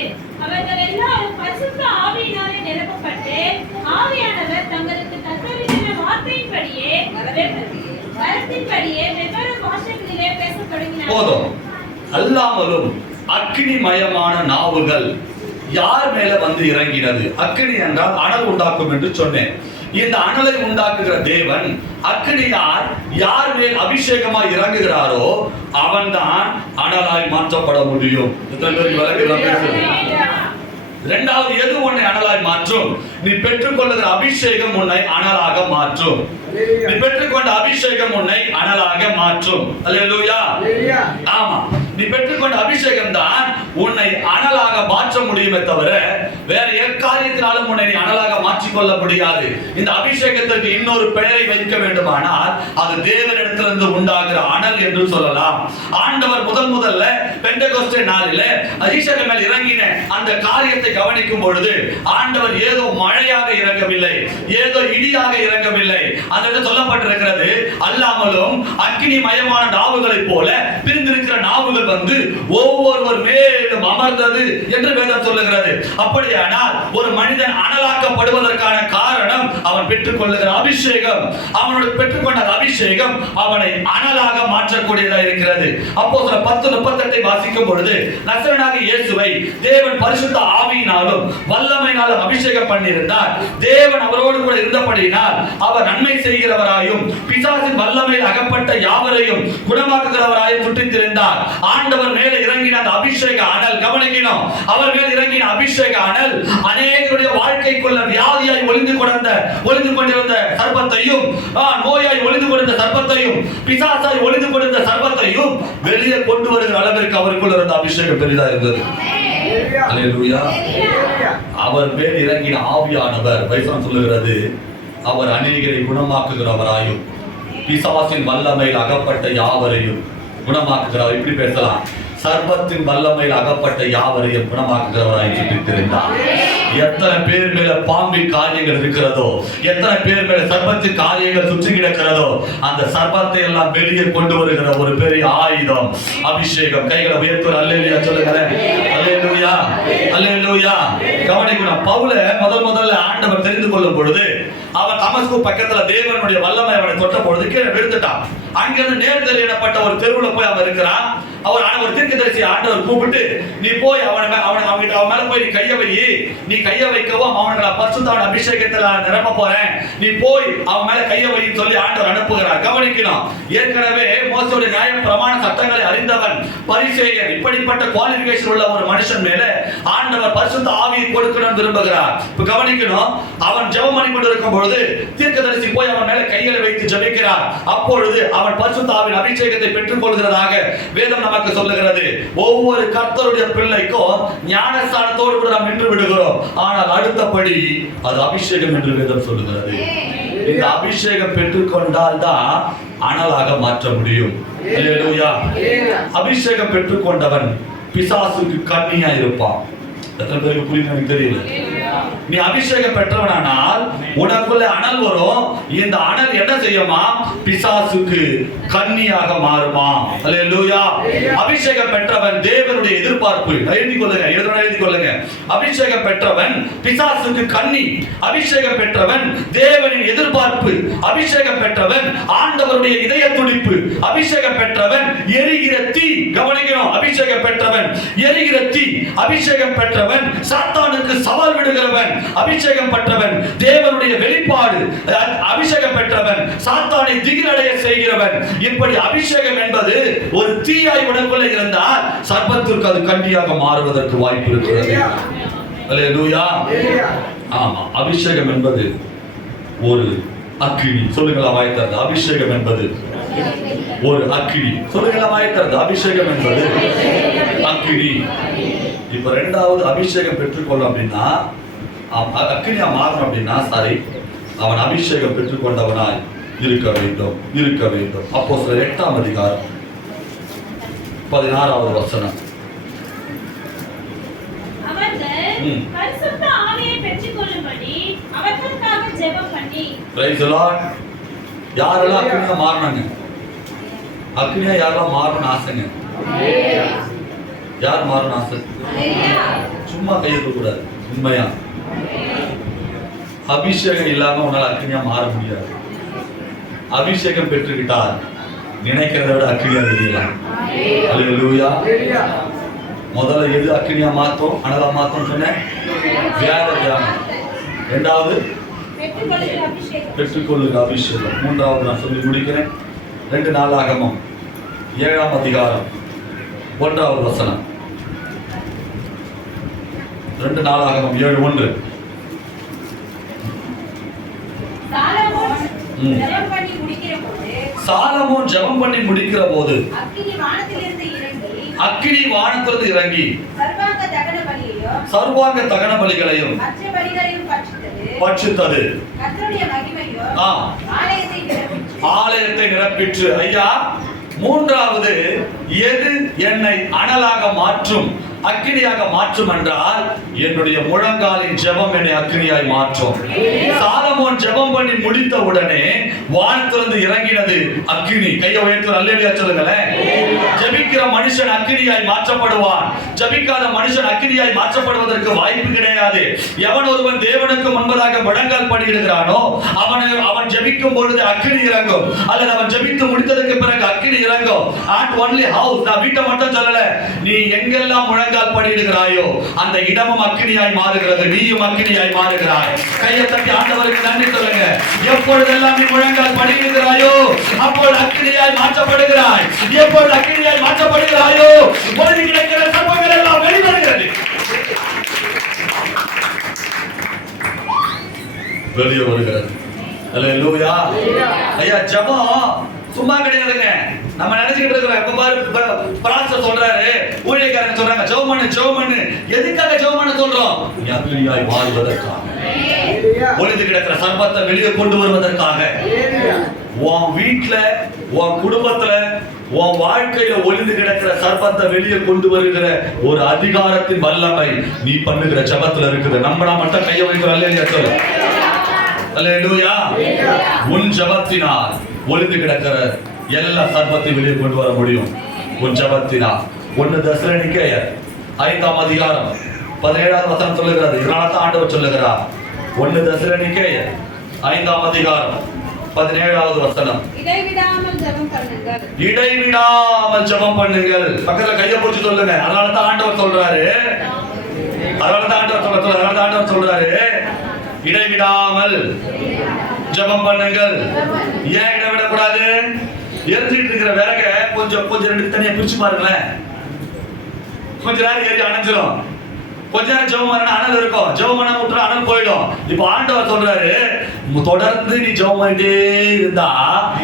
அவர்கள் எல்லாரும் பரிசுத்த ஆவியினாலே நிரப்பப்பட்டு ஆவியானவர் தங்களுக்கு தந்தளித்த வார்த்தையின்படியே வரத்தின்படியே வெவ்வேறு பாஷைகளிலே பேசத் தொடங்கினார். போதும். அல்லாமலும் அக்கினிமயமான நாவுகள் யார் மேல வந்து இறங்கினது? அக்கினி என்றால் அனல் உண்டாக்கும் என்று சொன்னேன். இந்த அனலை உண்டாக்குகிற தேவன் அக்கினியார் யார் மேல் அபிஷேகமாய் இறங்குகிறாரோ அவன் தான் அனலாய் மாற்றப்பட முடியும். இரண்டாவது, எது உன்னை அனலாய் மாற்றும்? நீ பெற்றுக்கொள்ளுகிற அபிஷேகம் உன்னை அனலாக மாற்றும். நீ பெற்றுக்கொண்ட அபிஷேகம் உன்னை அனலாக மாற்றும். அல்லேலூயா. ஆமா, நீ பெற்றுக்கொண்ட அபிஷேகம் தான் உன்னை அனலாக மாற்ற முடியுமே தவிர வேற எக்காரியத்தினாலும் உன்னை அனலாக மாற்றிக்கொள்ள முடியாது. இந்த அபிஷேகத்திற்கு இன்னொரு பெயரை வைக்க வேண்டுமானால் அது தேவனிடத்திலிருந்து உண்டாகிற அனல் என்று சொல்லலாம். ஆண்டவர் முதல்ல பெந்தெகோஸ்தே நாளிலே ஈசாக்கு மேல் இறங்கின அந்த காரியத்தை கவனிக்கும் பொழுது ஆண்டவர் ஏதோ மழையாக இறங்கவில்லை, ஏதோ இடியாக இறங்கவில்லை. அந்த சொல்லப்பட்டிருக்கிறது, அல்லாமலும் அக்கினிமயமான நாவுகளைப் போல பிரிந்திருக்கிற நாவுகள் வந்து ஒவ்வொருவர் மேலும் அமர்ந்தது என்று வேதம் சொல்லுகிறது. அப்படியானால் ஒரு மனிதன் அனலாக்கப்படுவதற்கான காரணம் அவன் பெற்றுக்கொள்ளுகிற அபிஷேகம். அவனுடைய பெற்றுக்கொண்ட அபிஷேகம் அவனை அனலாக மாற்றக்கூடியதாக இருக்கிறது. அப்போஸ்தலர் 10:38 வாசிக்கும் பொழுது, நசரேயனாகிய இயேசுவை தேவன் பரிசுத்த ஆவியினாலும் வல்லமையினாலும் அபிஷேகம் பண்ணியிருந்தார். தேவன் அவரோடு கூட இருந்தபடியினால் அவர் நன்மை செய்கிறவராயும் பிசாசின் வல்லமையில் அகப்பட்ட யாவரையும் குணமாக்குகிறவராயும் சுற்றித்திருந்தார். ஆண்டவர் மேலே இறங்கின அந்த அபிஷேக அனல், கவனிக்கணும், அவர் மேல் இறங்கின அபிஷேக அனல் அநேகருடைய வாழ்க்கைக்குள்ள வியாதியாய் ஒளிந்து கொண்டிருந்த சர்ப்பத்தையும், நோயாய் ஒளிந்து கொண்டிருந்த சர்ப்பத்தையும், பிசாசாய் ஒளிந்து கொண்டிருந்த சர்ப்பத்தையும் வெளியே கொண்டு வருகிற அளவிற்கு அவருக்குள்ள இருந்த அபிஷேகம் பெரிதா இருந்தது. அல்லேலூயா. அவர் மேல் இறங்கின ஆவியானவர், வசனம் சொல்லுகிறது, அவர் அநேகரை குணமாக்குகிறவராயும் பிசாசின் வல்லமையில் அகப்பட்ட யாவரையும் குணமாக்குகிறார். இப்படி பேசலாம், சர்ப்பத்தின் வல்லமையில் அகப்பட்ட யாவரையும் குணமாக்குகிறவராய் சுற்றித்திருந்தார். எத்தனை பேர் மேல பாம்பின் காரியங்கள் இருக்கிறதோ, எத்தனை பேர் மேல சர்ப்பத்தின் காரியங்கள் சுற்றி கிடக்கிறதோ, அந்த சர்ப்பத்தை எல்லாம் வெளியே கொண்டு வருகிற ஒரு பெரிய ஆயுதம் அபிஷேகம். கைகளை உயர்த்துற அல்லேலூயா சொல்லுங்க. அல்லேலூயா, அல்லேலூயா. கவனிக்கணும், பவுல முதல்ல ஆண்டவர் தெரிந்து கொள்ளும் பொழுது அவன் தமஸ்கு பக்கத்துல தேவனுடைய வல்லமை அவனை தொட்ட பொழுது கீழே விழுந்துட்டான். அங்கிருந்து நேர்தல் எனப்பட்ட ஒரு தெருவுல போய் அவன் இருக்கிறான். அவர் தீர்க்கதரிசி ஆண்டவர் கூப்பிட்டு, நீ போய் அவன் மேல போய் நீ கைய வை, நீ கைய வைக்கவும் அவனை பரிசுத்தாவின் அபிஷேகத்துல நிரப்ப போறேன், நீ போய் அவன் மேல கைய வைன்னு சொல்லி ஆண்டவர் அனுப்புகிறார். கவனிக்கணும், ஏற்கனவே மோசேயுடைய நியாய பிரமாண சட்டங்களை அறிந்தவன் பரிசேயன், இப்படிப்பட்ட குவாலிஃபிகேஷன் உள்ள ஒரு மனுஷன் மேல ஆண்டவர் பரிசுத்த ஆவியை கொடுக்கணும் விரும்புகிறார். இப்ப கவனிக்கணும், அவன் ஜெபம் பண்ணி கொண்டு இருக்கும் பொழுது தீர்க்கதரிசி போய் அவன் மேல கைகளை வைத்து ஜெபிக்கிறார். அப்பொழுது அவன் பரிசுத்த ஆவியின் அபிஷேகத்தை பெற்றுக் கொள்கிறதாக வேதம் நமக்கு சொல்லுகிறது. ஒவ்வொரு கர்த்தருடைய பிள்ளைக்கும் ஞானஸ்நானத்தோடு கூட நாம் நின்று விடுகிறோம். ஆனால் அடுத்தபடி அது அபிஷேகம் என்று வேதம் சொல்லுகிறது. இந்த அபிஷேகம் பெற்றுக்கொண்டால் தான் அனலாக மாற்ற முடியும். அல்லேலூயா. அபிஷேகம் பெற்றுக்கொண்டவன் பிசாசுக்கு கண்ணியா இருப்பான். எத்தனை பேருக்கு புரியுது எனக்கு தெரியல. நீ அபிஷேகம் பெற்றவனானால் உனக்குள்ள அனல் வரும். இந்த அனல் என்ன செய்யுமா? பிசாசுக்கு கண்ணியாக மாறுமா. அல்லேலூயா. அபிஷேகம் பெற்றவன் தேவனுடைய எதிர்பார்ப்பு. எழுதிக் கொள்ளுங்க. அபிஷேகம் பெற்றவன் பிசாசுக்கு கண்ணி. அபிஷேகம் பெற்றவன் தேவனின் எதிர்பார்ப்பு. அபிஷேகம் பெற்றவன் ஆண்டவருடைய இதய துடிப்பு. அபிஷேகம் பெற்றவன் எரிகிற தீ. கவனிக்கணும், அபிஷேகம் பெற்றவன் எரிகிற தீ. அபிஷேகம் பெற்றவன் சாத்தானுக்கு சவால் விடுகிறவன். அபிஷேகம் பெற்றவன் தேவனுடைய வெளிப்பாடு. அபிஷேகம் பெற்றவன் சாத்தானை திகிலடைய செய்கிறவன். இப்படி அபிஷேகம் என்பது ஒரு தீயாய் உடம்புல இருந்தால் சர்ப்பத்திற்கு அது கண்ணியாக மாறுவதற்கு வாய்ப்பு இருக்கிறது. அல்லேலூயா. ஆமா, அபிஷேகம் என்பது ஒரு அக்கினி. சொல்லுங்களா வாய்த்தது? அபிஷேகம் என்பது ஒரு அக்கினி. சொல்லுங்களா வாய்த்தது? அபிஷேகம் என்பது அக்கினி. இப்ப ரெண்டாவது அபிஷேகம் பெற்றுக்கொள்ள அப்படின்னா, அக்கினியா மாறணும் அப்படின்னா, அவன் அபிஷேகம் பெற்றுக்கொண்டவனாய் இருக்க வேண்டும். அப்போஸ்தலர் 8ஆம் அதிகாரம் 16வது வசனம். பரிசுத்த ஆவியை பெற்றுக்கொள்ளும்படி அவர்களுக்காக ஜெபம் பண்ணி. Price the Lord. யாரெல்லாம் அக்கினியா மாறணுங்க? அக்கினியா யாரெல்லாம் மாறணும்னு ஆசைங்க? யார் மாறணும் ஆசை? சும்மா கையெழுத்த கூடாது. உண்மையா அபிஷேகம் இல்லாம உன்னால அக்கினியா மாற முடியாது. அபிஷேகம் பெற்றுக்கிட்டால் நினைக்கிறத விட அக்கினியா தெரியலாம். அல்லேலூயா. முதல்ல எது அக்கினியா மாத்தோம், அனலா மாத்தோம் சொன்னேன்? வியாத தியானம். இரண்டாவது பெற்றுக்கொள்ளுகிற அபிஷேகம். மூன்றாவது நான் சொல்லி முடிக்கிறேன். 2 நாளாகமம் 7ஆம் அதிகாரம் 1வது வசனம். 2 நாளாகமம் 7:1. சாலமோன் ஜெபம் பண்ணி முடிக்கிற போது அக்கினி வானத்திலிருந்து இறங்கி சர்வாங்க தகன பலிகளையும் பட்சித்தது. ஆலயத்தை நிரப்பிற்று. ஐயா, மூன்றாவது எது என்னை அனலாக மாற்றும், அக்கினியாக மாற்றும் என்றால் என்னுடைய முழங்காலின் ஜெபம் என்னை அக்கினியாய் மாற்றும். சாலமோன் ஜெபம் பண்ணி முடித்த உடனே வானத்திலிருந்து இறங்கினது அக்கினி. கையை உயர்த்தி அல்லேலூயா சொல்லுங்களேன். ஜெபிக்கிற மனுஷன் அக்கினியாய் மாற்றப்படுவான். ஜெபிக்காத மனுஷன் அக்கினியாய் மாற்றப்படுவதற்கு வாய்ப்பு கிடையாது. எவன் ஒருவன் தேவனுக்கு முன்பதாக முழங்கால் படியிடுகிறானோ அவன் ஜெபிக்கும் பொழுது அக்கினி இறங்கும், அல்லது அவன் ஜெபித்து முடித்ததற்கு பிறகு அக்கினி இறங்கும். Not only house, நான் வீட்டை மட்டும் சொல்லல, நீ எங்கெல்லாம் முழங்கால் படியிடுகிறாயோ அந்த இடமும் அக்கினியாய் மாறுகிறது. நீயும் அக்கினியாய் மாறுகிறாய். கையை தட்டி ஆண்டவருக்கு நன்றி சொல்லுங்க. எப்பொழுதெல்லாம் நீ முழங்கால் படியிடுகிறாயோ அப்பொழுது அக்கினியாய் மாற்றப்படுகிறாய். எப்பொழுது அக்கினியாய் மாற்றப்படுகிறாயோ ஒளிந்து கிடக்கிற சர்ப்பங்கள் எல்லாம் வெளிவருகிறது, வெளியே வருகிறது. அல்லேலூயா. ஐயா, ஜெபம் சும்மா கிடையாதுங்க. நம்ம நினைச்சுக்கிட்டு இருக்கிறோம், எப்ப பாரு பாஸ்டர் சொல்றாரு, ஊழியக்காரங்க சொல்றாங்க ஜெபம் பண்ணு. எதுக்காக ஜெபம் பண்ண சொல்றோம்? நீ அக்கினியாய் மாறுவதற்காக, ஒளிந்து கிடக்கிற சர்ப்பத்தை வெளியே கொண்டு வருவதற்காக. உன் வீட்டுல, உன் குடும்பத்துல, உன் வாழ்க்கையில ஒளிந்து கிடக்கிற சர்ப்பத்தை வெளியே கொண்டு வருகிற ஒரு அதிகாரத்தின் வல்லமை நீ பண்ணுகிற ஜெபத்துல இருக்குது. நம்மளா மட்டும் கையை வைக்கிற அல்லேலூயா சொல்லு. அல்லேலூயா. உன் ஜெபத்தினால் ஒளிந்து கிடக்கிற எல்லா சர்ப்பத்தையும் வெளியே கொண்டு வர முடியும். உன் ஜெபத்தினால். 1 தெசலோனிக்கேயர் 5ஆம் அதிகாரம் 17வது வசனம் சொல்லுகிறது. இதனால தான் ஆண்டவர் சொல்லுகிறார். 1 தெசலோனிக்கேயர் 5ஆம் அதிகாரம் 17வது வசனம். இடைவிடாமல் ஜெபம் பண்ணுங்கள். இடைவிடாமல் ஜெபம் பண்ணுங்கள். பக்கத்துல கையை பிடிச்சு சொல்லுங்க. அதனால தான் ஆண்டவர் சொல்றாரு, இடைவிடாமல் ஜெபம் பண்ணுங்கள். ஏன் இடைவிடக்கூடாது? எரிஞ்சிட்டு இருக்கிற விறக கொஞ்சம் ரெண்டு தனியா பிரிச்சு பாருங்களேன். கொஞ்ச நேரம் எரி அணைஞ்சிரும். கொஞ்ச நேரம் ஜெபம் பண்ணா அனல் இருக்கும். ஜெபம் பண்ண விட்டுற அனல் போயிடும். இப்ப ஆண்டவர் சொல்றாரு, தொடர்ந்து நீ ஜெபம் பண்ணிட்டே இருந்தா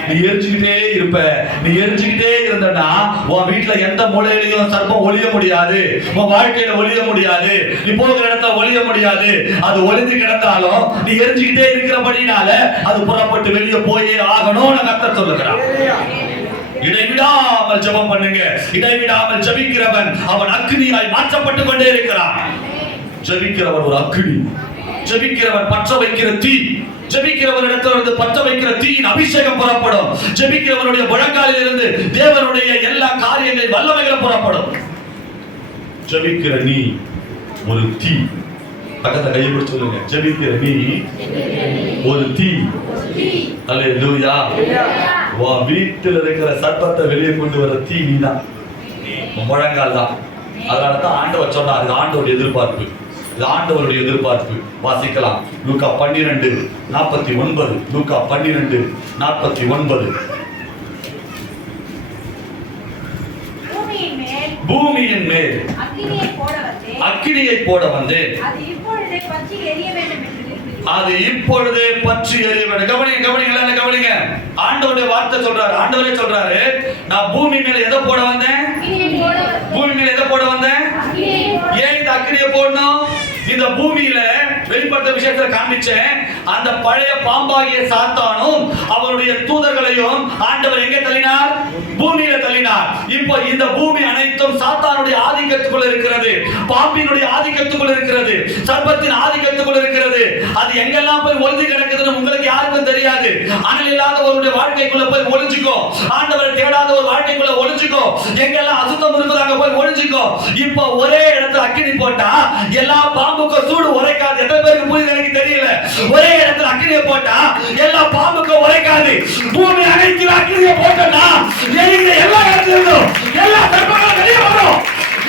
நீ எரிஞ்சுக்கிட்டே இருப்ப. நீ எரிஞ்சுக்கிட்டே இருந்தனா உன் வீட்டுல எந்த மூலையிலையும் சர்ப்பம் ஒளிய முடியாது. உன் வாழ்க்கையில ஒளிய முடியாது. நீ போகிற இடத்துல ஒளிய முடியாது. அது ஒளிந்து கிடந்தாலும் நீ எரிஞ்சுக்கிட்டே இருக்கிறபடினால அது புறப்பட்டு வெளியே போயே ஆகணும்னு கர்த்தர் சொல்லுகிறார். இடைவிடாமல் ஜெபம் பண்ணுங்க. இடைவிடாமல் ஜெபிக்கிறவன் அவன் அக்கினியாய் மாற்றப்பட்டு கொண்டே இருக்கிறான். ஜெபிக்கிறவன் ஒரு அக்கினி. ஜெபிக்கிறவன் பற்ற வைக்கிற தீ. ஜெபிக்கிறவனிடத்திலிருந்து பற்ற வைக்கிற தீயின் அபிஷேகம் புறப்படும். ஜெபிக்கிறவனுடைய முழங்காலில் இருந்து தேவனுடைய எல்லா காரியங்களின் வல்லமைகள் புறப்படும். ஜெபிக்கிற நீ ஒரு தீ. பக்கத்துல கையை பிடிச்சு சொல்லுங்க, ஜெபிக்கிற நீ ஒரு தீ. அல்லேலூயா. உன் வீட்டில் இருக்கிற சர்ப்பத்தை வெளியே கொண்டு வர தீ நீதான், முழங்கால் தான். அதனால தான் ஆண்டவர் சொன்னார், இது ஆண்டவருடைய எதிர்பார்ப்பு. இது ஆண்டவருடைய எதிர்பார்ப்பு. வாசிக்கலாம். லூக்கா 12:49. லூக்கா 12:49. பூமியின் மேல் அக்கினியை போட வந்தேன். அது இப்பொழுதே பற்றி எரிய வேண்டும். கவனிங்க. ஆண்டவருடைய வார்த்தை சொல்றாரு. ஆண்டவரே சொல்றாரு, நான் பூமி மேல எதை போட வந்தேன்? பூமி மேல எதை போட வந்தேன்? ஏன் இந்த அக்கினியை போடணும்? இந்த பூமியில வெளிப்பட்ட விஷயத்துல காண்பிச்சேன். அந்த பழைய பாம்பாகிய சாத்தானும் அவருடைய தூதர்களையும் ஆண்டவர் எங்கே தள்ளினார்? பூமியில தள்ளினார். இப்போ இந்த பூமி அனைத்தும் சாத்தானுடைய ஆதிக்கத்துக்குள்ள இருக்கிறது. பாம்பினுடைய ஆதிக்கத்துக்குள்ள இருக்கிறது. சர்ப்பத்தின் ஆதிக்கத்துக்குள்ள இருக்கிறது. அது எங்கெல்லாம் போய் ஒளிஞ்சு கிடக்குதுன்னு உங்களுக்கு யாருக்கும் தெரியாது. அனல் இல்லாதவருடைய வாழ்க்கைக்குள்ள போய் ஒளிஞ்சுக்கோ. ஆண்டவரை தேடாத ஒரு வாழ்க்கைக்குள்ள ஒளிஞ்சுக்கோ. எங்கெல்லாம் அசுத்தம் இருக்குதோ அங்க போய் ஒளிஞ்சுக்கோ. இப்போ ஒரே இடத்துல அக்கினி போட்டா எல்லா பாம்புக்கும் சூடு உரைக்காது. எத்தனை பேருக்கு புரியுது எனக்கு தெரியல. ஒரே இடத்துல அக்கினியை போட்டா எல்லா பாம்புக்கும் உரைக்காது. பூமி அனைத்து அக்கினியை போட்டா எல்லா இடத்திலும் எல்லா சர்ப்பங்களும் வெளியே வரும்.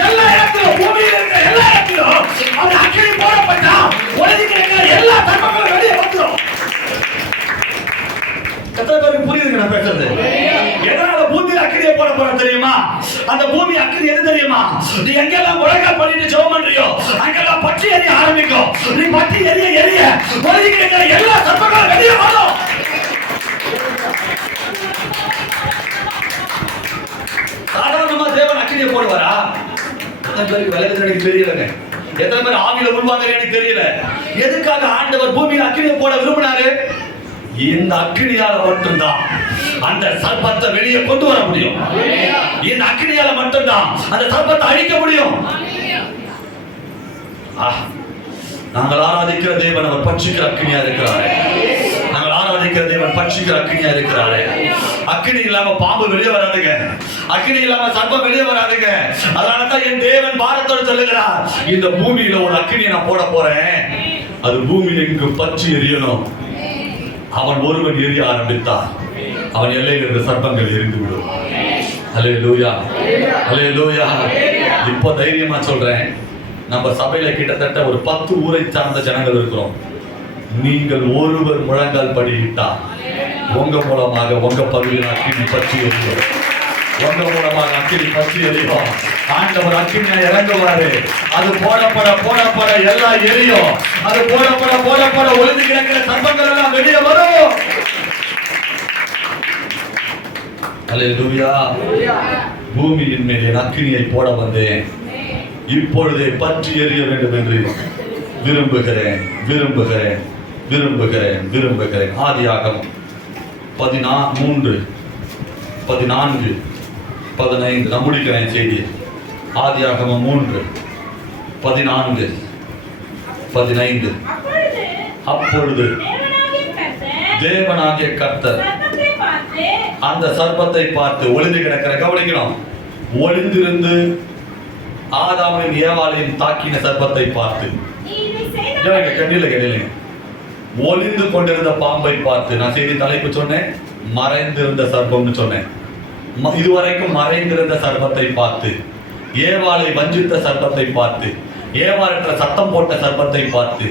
எல்லா இடத்திலும் பூமியில் இருக்கிற எல்லா இடத்திலும் அந்த அக்கினி போடப்பட்டா ஒளிஞ்சிக்கிற எல்லா சர்ப்பங்களும் வெளியே வந்துடும். எத்தனை பேருக்கு புரியுதுங்க நான் பேசுறது? எதனால பூமியில அக்கினியை போட போறோம் தெரியுமா? அந்த பூமி அக்கினி எது தெரியுமா? நீ எங்கெல்லாம் முழங்கால் பண்ணிட்டு ஜெபம் பண்றியோ அங்கெல்லாம் பற்றி எரிய ஆரம்பிக்கும். நீ பற்றி எரிய ஒளிஞ்சிக்கிற எல்லா சர்ப்பங்களும் வெளியே வரும். சாதாரணமா தேவன் அக்கினியை போடுவாரா? எத்தனை பேருக்கு விளக்குது எனக்கு தெரியலங்க. எத்தனை பேர் ஆவியில உருவாங்க எனக்கு தெரியல. எதுக்காக ஆண்டவர் பூமியில அக்கினியை போட விரும்பினாரு? இந்த அக்கினியால மட்டும்தான் அந்த சர்ப்பத்தை வெளியே கொண்டு வர முடியும். இந்த அக்கினியால மட்டும்தான் அந்த சர்ப்பத்தை அழிக்க முடியும். நாங்கள் ஆராதிக்கிற தேவன் அவர் பட்சிக்கிற அக்கினியா இருக்கிறாரு. நாங்கள் ஆராதிக்கிற தேவன் பட்சிக்கிற அக்கினியா இருக்கிறாரு. அக்கினி இல்லாம பாம்பு வெளியே வராதுங்க. அக்கினி இல்லாம சர்ப்பம் வெளியே வராதுங்க. அதனாலதான் என் தேவன் பாரத்தோடு சொல்லுகிறார், இந்த பூமியில ஒரு அக்கினியை நான் போட போறேன். அது பூமியில இங்கு பற்றி எரியணும். அவன் ஒருவன் எரிய ஆரம்பித்தான், அவன் எல்லையில் இருந்த சர்ப்பங்கள் எரிந்து விடும். அல்லேலூயா, அல்லேலூயா. இப்போ தைரியமா சொல்றேன், நம்ம சபையில கிட்டத்தட்ட ஒரு 10 ஊரை சார்ந்த ஜனங்கள் இருக்கிறோம். நீங்கள் ஒருவர் முழங்கால் படியிட்டா உங்க மூலமாக உங்க பகுதியில் அக்கினி பற்றி எரியும். உங்க மூலமாக அக்கினி பற்றி எரியும். ஆண்டவர் அக்கினியா இறங்குவாரு. அது போடப்பட எல்லாம் எரியும். அது போடப்பட ஒளிந்து கிடக்கிற சர்ப்பங்கள் எல்லாம் வெளியே வரும். அல்லேலூயா. பூமியின் மேலே அக்கினியை போட வந்தேன். இப்பொழுதே பற்றி எரிய வேண்டும் என்று விரும்புகிறேன். ஆதியாகமம் 13, 14, 15. நான் முடிக்கிறேன் செய்தி. ஆதியாகமம் 3, 14, 15. அப்பொழுது தேவனாகிய கர்த்தர் அந்த சர்ப்பத்தை பார்த்து ஒளிந்து கிடக்கிற, கவனிக்கணும், ஒளிந்திருந்து ஆதாமையும் ஏவாளையும் தாக்கின சர்ப்பத்தை பார்த்து, கண்ணில ஒளிந்து கொண்டிருந்த பாம்பை பார்த்து, நான் செய்தி தலைப்பு சொன்னேன், மறைந்திருந்த சர்ப்பம்னு சொன்னேன். இதுவரைக்கும் மறைந்திருந்த சர்ப்பத்தை பார்த்து, ஏவாளை வஞ்சித்த சர்ப்பத்தை பார்த்து, ஏவாளற்ற சத்தம் போட்ட சர்ப்பத்தை பார்த்து,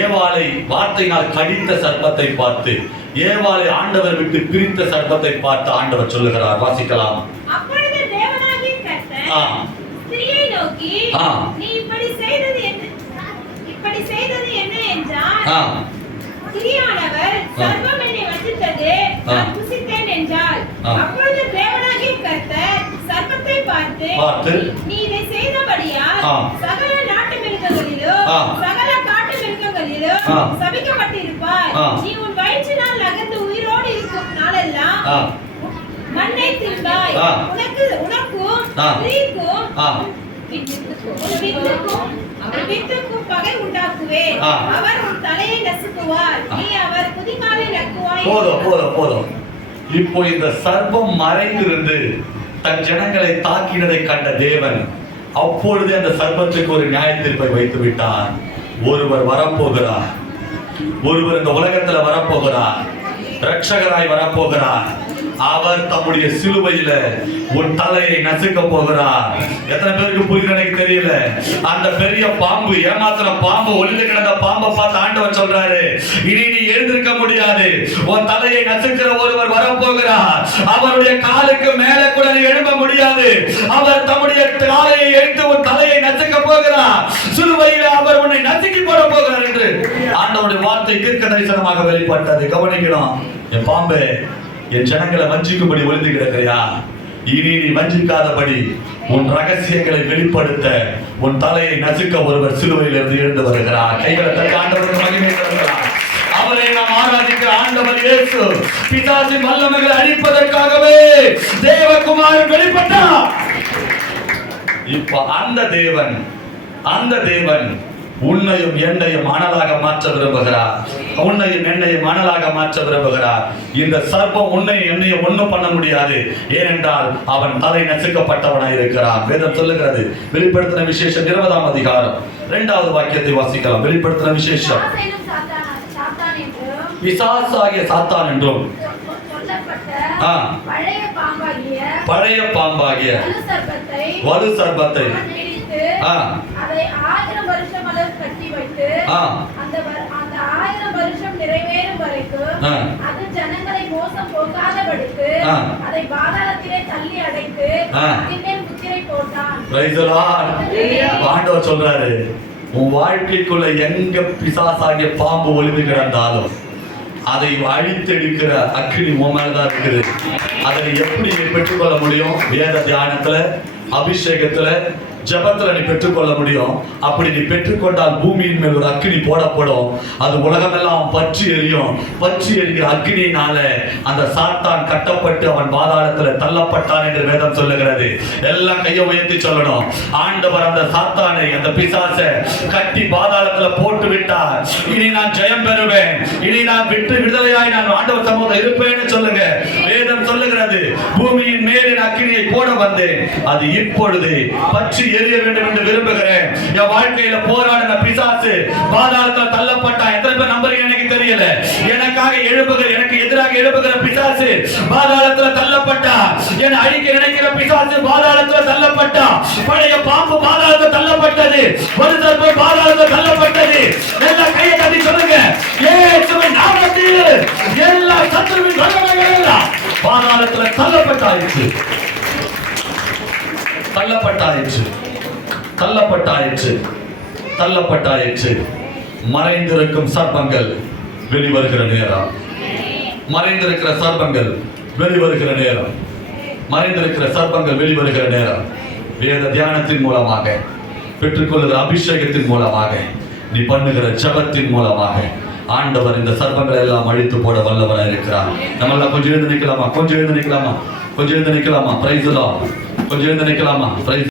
ஏவாளை வார்த்தையினால் கடித்த சர்ப்பத்தை பார்த்து, ஏவாளை ஆண்டவர் விட்டு பிரித்த சர்ப்பத்தை பார்த்து ஆண்டவர் சொல்லுகிறார். வாசிக்கலாம். அப்பொழுது தேவனாகிய கர்த்தர் ஸ்திரியை நோக்கி, நீ இப்படி செய்தது என்ன என்றால், ஸ்திரியானவர் சர்ப்பம் என்னை வஞ்சித்தது, நான் புசித்தேன் என்றாள். அப்பொழுது தேவனாகிய கர்த்தர் சர்ப்பத்தை பார்த்து, நீ இதை செய்தபடியால் சகல நாட்டு மிருகங்களிலோ சகல காட்டு மிருகங்களிலோ சபிக்கப்பட்டிருப்பாய். நீ உன் வயிற்றினால் நகர்ந்து உயிரோடு இருக்கும் நாளெல்லாம் மண்ணை தின்பாய். உனக்கும் ஸ்திரீக்கும் வித்துக்கும் பகை உண்டாக்குவேன். அவர் உன் தலையை நசுக்குவார், நீ அவர் குதிகாலை நக்குவாய். போதும். இப்போ இந்த சர்ப்பம் மறைந்திருந்து தன் ஜனங்களை தாக்கினதை கண்ட தேவன் அப்பொழுது அந்த சர்ப்பத்துக்கு ஒரு நியாய தீர்ப்பை வைத்து விட்டார். ஒருவர் வரப்போகிறார், ஒருவர் இந்த உலகத்துல வரப்போகிறார், இரட்சகராய் வரப்போகிறார். அவர் தம்முடைய சிலுவையில உன் தலையை நசுக்க போகிறார். எத்தனை பேருக்கு புரியுது எனக்கு தெரியல. அந்த பெரிய பாம்பு, ஏமாத்துற பாம்பு, ஒளிந்து கிடந்த பாம்பை பார்த்து ஆண்டவர் சொல்றாரு, இனி நீ எழுந்திருக்க முடியாது, உன் தலையை நசுக்கிற ஒருவர் வரப்போகிறார். அவருடைய காலுக்கு மேல கூட நீ எழும்ப முடியாது. அவர் தம்முடைய காலையை எடுத்து உன் தலையை நசுக்க போகிறார். சிலுவையில அவர் உன்னை நசுக்கி போட போகிறார் என்று ஆண்டவருடைய வார்த்தை தீர்க்க தரிசனமாக வெளிப்பட்டது. கவனிக்கணும். என் பாம்பே, என் ஜனங்களை வஞ்சிக்கும்படி ஒளிந்து கிடக்கிறியா? இனி நீ வஞ்சிக்காதபடி உன் ரகசியங்களை வெளிப்படுத்த உன் தலையை நசுக்க ஒருவர் சிலுவையில் இருந்து எழுந்து வருகிறார். கைகளை தட்டி ஆண்டவருக்கு மகிமை தருகிறார். அவரை நாம் ஆராதிக்கிற ஆண்டவர் இயேசு பிசாசின் வல்லமைகளை அழிப்பதற்காகவே தேவகுமாரன் வெளிப்பட்டார். இப்ப அந்த தேவன் உன்னையும் என்னையும் அனலாக மாற்ற விரும்புகிறார். உன்னையும் என்னையும் அனலாக மாற்ற விரும்புகிறார். இந்த சர்ப்பம் உன்னையும் என்னையும் ஒண்ணும் பண்ண முடியாது. ஏனென்றால் அவன் தலை நசுக்கப்பட்டவனாய் இருக்கிறான். வேதம் சொல்லுகிறது. வெளிப்படுத்தின விசேஷம் 20ஆம் அதிகாரம் 2வது வாக்கியத்தை வாசிக்கலாம். வெளிப்படுத்தின விசேஷம், பிசாசாகிய சாத்தான் என்றும் பழைய பாம்பாகிய வலு சர்ப்பத்தை அதை 1000 வருஷம் அளவு கட்டி வைத்து அந்த 1000 வருஷம் நிறைவேறும் வரைக்கும் அது ஜனங்களை மோசம் போகாதபடிக்கு அதை பாதாளத்திலே தள்ளி அடைத்து அதன்மேல் முத்திரை போட்டான். Price the Lord. ஆண்டவர் சொல்றாரு, உன் வாழ்க்கைக்குள்ள எங்க பிசாசாகிய பாம்பு ஒளிந்து கிடந்தாலும் அதை அழித்தெடுக்கிற அக்கினி உன் மேலதான் இருக்குது. அதை எப்படி நீ பெற்றுக்கொள்ள முடியும்? வேத தியானத்துல, அபிஷேகத்துல, ஜபத்துல நீ பெற்றுக்கொள்ள முடியும். அப்படி நீ பெற்றுக்கொண்டால் பூமியின் மேல் ஒரு அக்கினி போடப்படும். அது உலகமெல்லாம் பற்றி எரியும். பற்றி எரிகிற அக்கினியினால அந்த சாத்தான் கட்டப்பட்டு அவன் பாதாளத்துல தள்ளப்பட்டான் என்று வேதம் சொல்லுகிறது. எல்லாம் கையை உயர்த்தி சொல்லணும். ஆண்டவர் அந்த சாத்தானை, அந்த பிசாசை கட்டி பாதாளத்துல போட்டு விட்டார். இனி நான் ஜெயம் பெறுவேன், இனி நான் விடுதலையாய் நான் ஆண்டவர் சமூகத்தில் இருப்பேன்னு சொல்லுங்க. வேதம் சொல்லுகிறது, பூமியின் மேலின் அக்கினியை போட வந்தேன், அது இப்பொழுது பற்றி எரிய வேண்டும் என்று விரும்புகிறேன். என் வாழ்க்கையில போராடின பிசாசு பாதாளத்தில் தள்ளப்பட்டான். எத்தனை பேர் நம்புறீங்க எனக்கு தெரியல. எனக்கு எதிராக எழுப்புகிற பிசாசு பாதாளத்தில் தள்ளப்பட்டா. என் அழிக்க நினைக்கிற பிசாசு பாதாளத்தில் தள்ளப்பட்டா. பழைய பாம்பு பாதாளத்தில் தள்ளப்பட்டது, ஒரு சர்ப்பம் பாதாளத்தில் தள்ளப்பட்டது. எல்லா கையை தட்டி சொல்லுங்க, இயேசுவின் நாமத்தில் எல்லா சத்துருவின் வல்லமைகள் எல்லாம் பாதாளத்தில் தள்ளப்பட்டாயிற்று. தள்ளப்பட்டாயிற்று. மறைந்திருக்கும் சர்ப்பங்கள் வெளிவருகிற நேரம். மறைந்திருக்கிற சர்ப்பங்கள் வெளிவருகிற நேரம். வேத தியானத்தின் மூலமாக, பெற்றுக்கொள்ளுகிற அபிஷேகத்தின் மூலமாக, நீ பண்ணுகிற ஜபத்தின் மூலமாக ஆண்டவர் இந்த சர்ப்பங்களை எல்லாம் அழித்து போட வல்லவராக இருக்கிறார். நம்ம கொஞ்சம் எழுந்து நிற்கலாமா? Price the Lord. கொஞ்சம் எழுந்து நிற்கலாமா? பிரைஸ்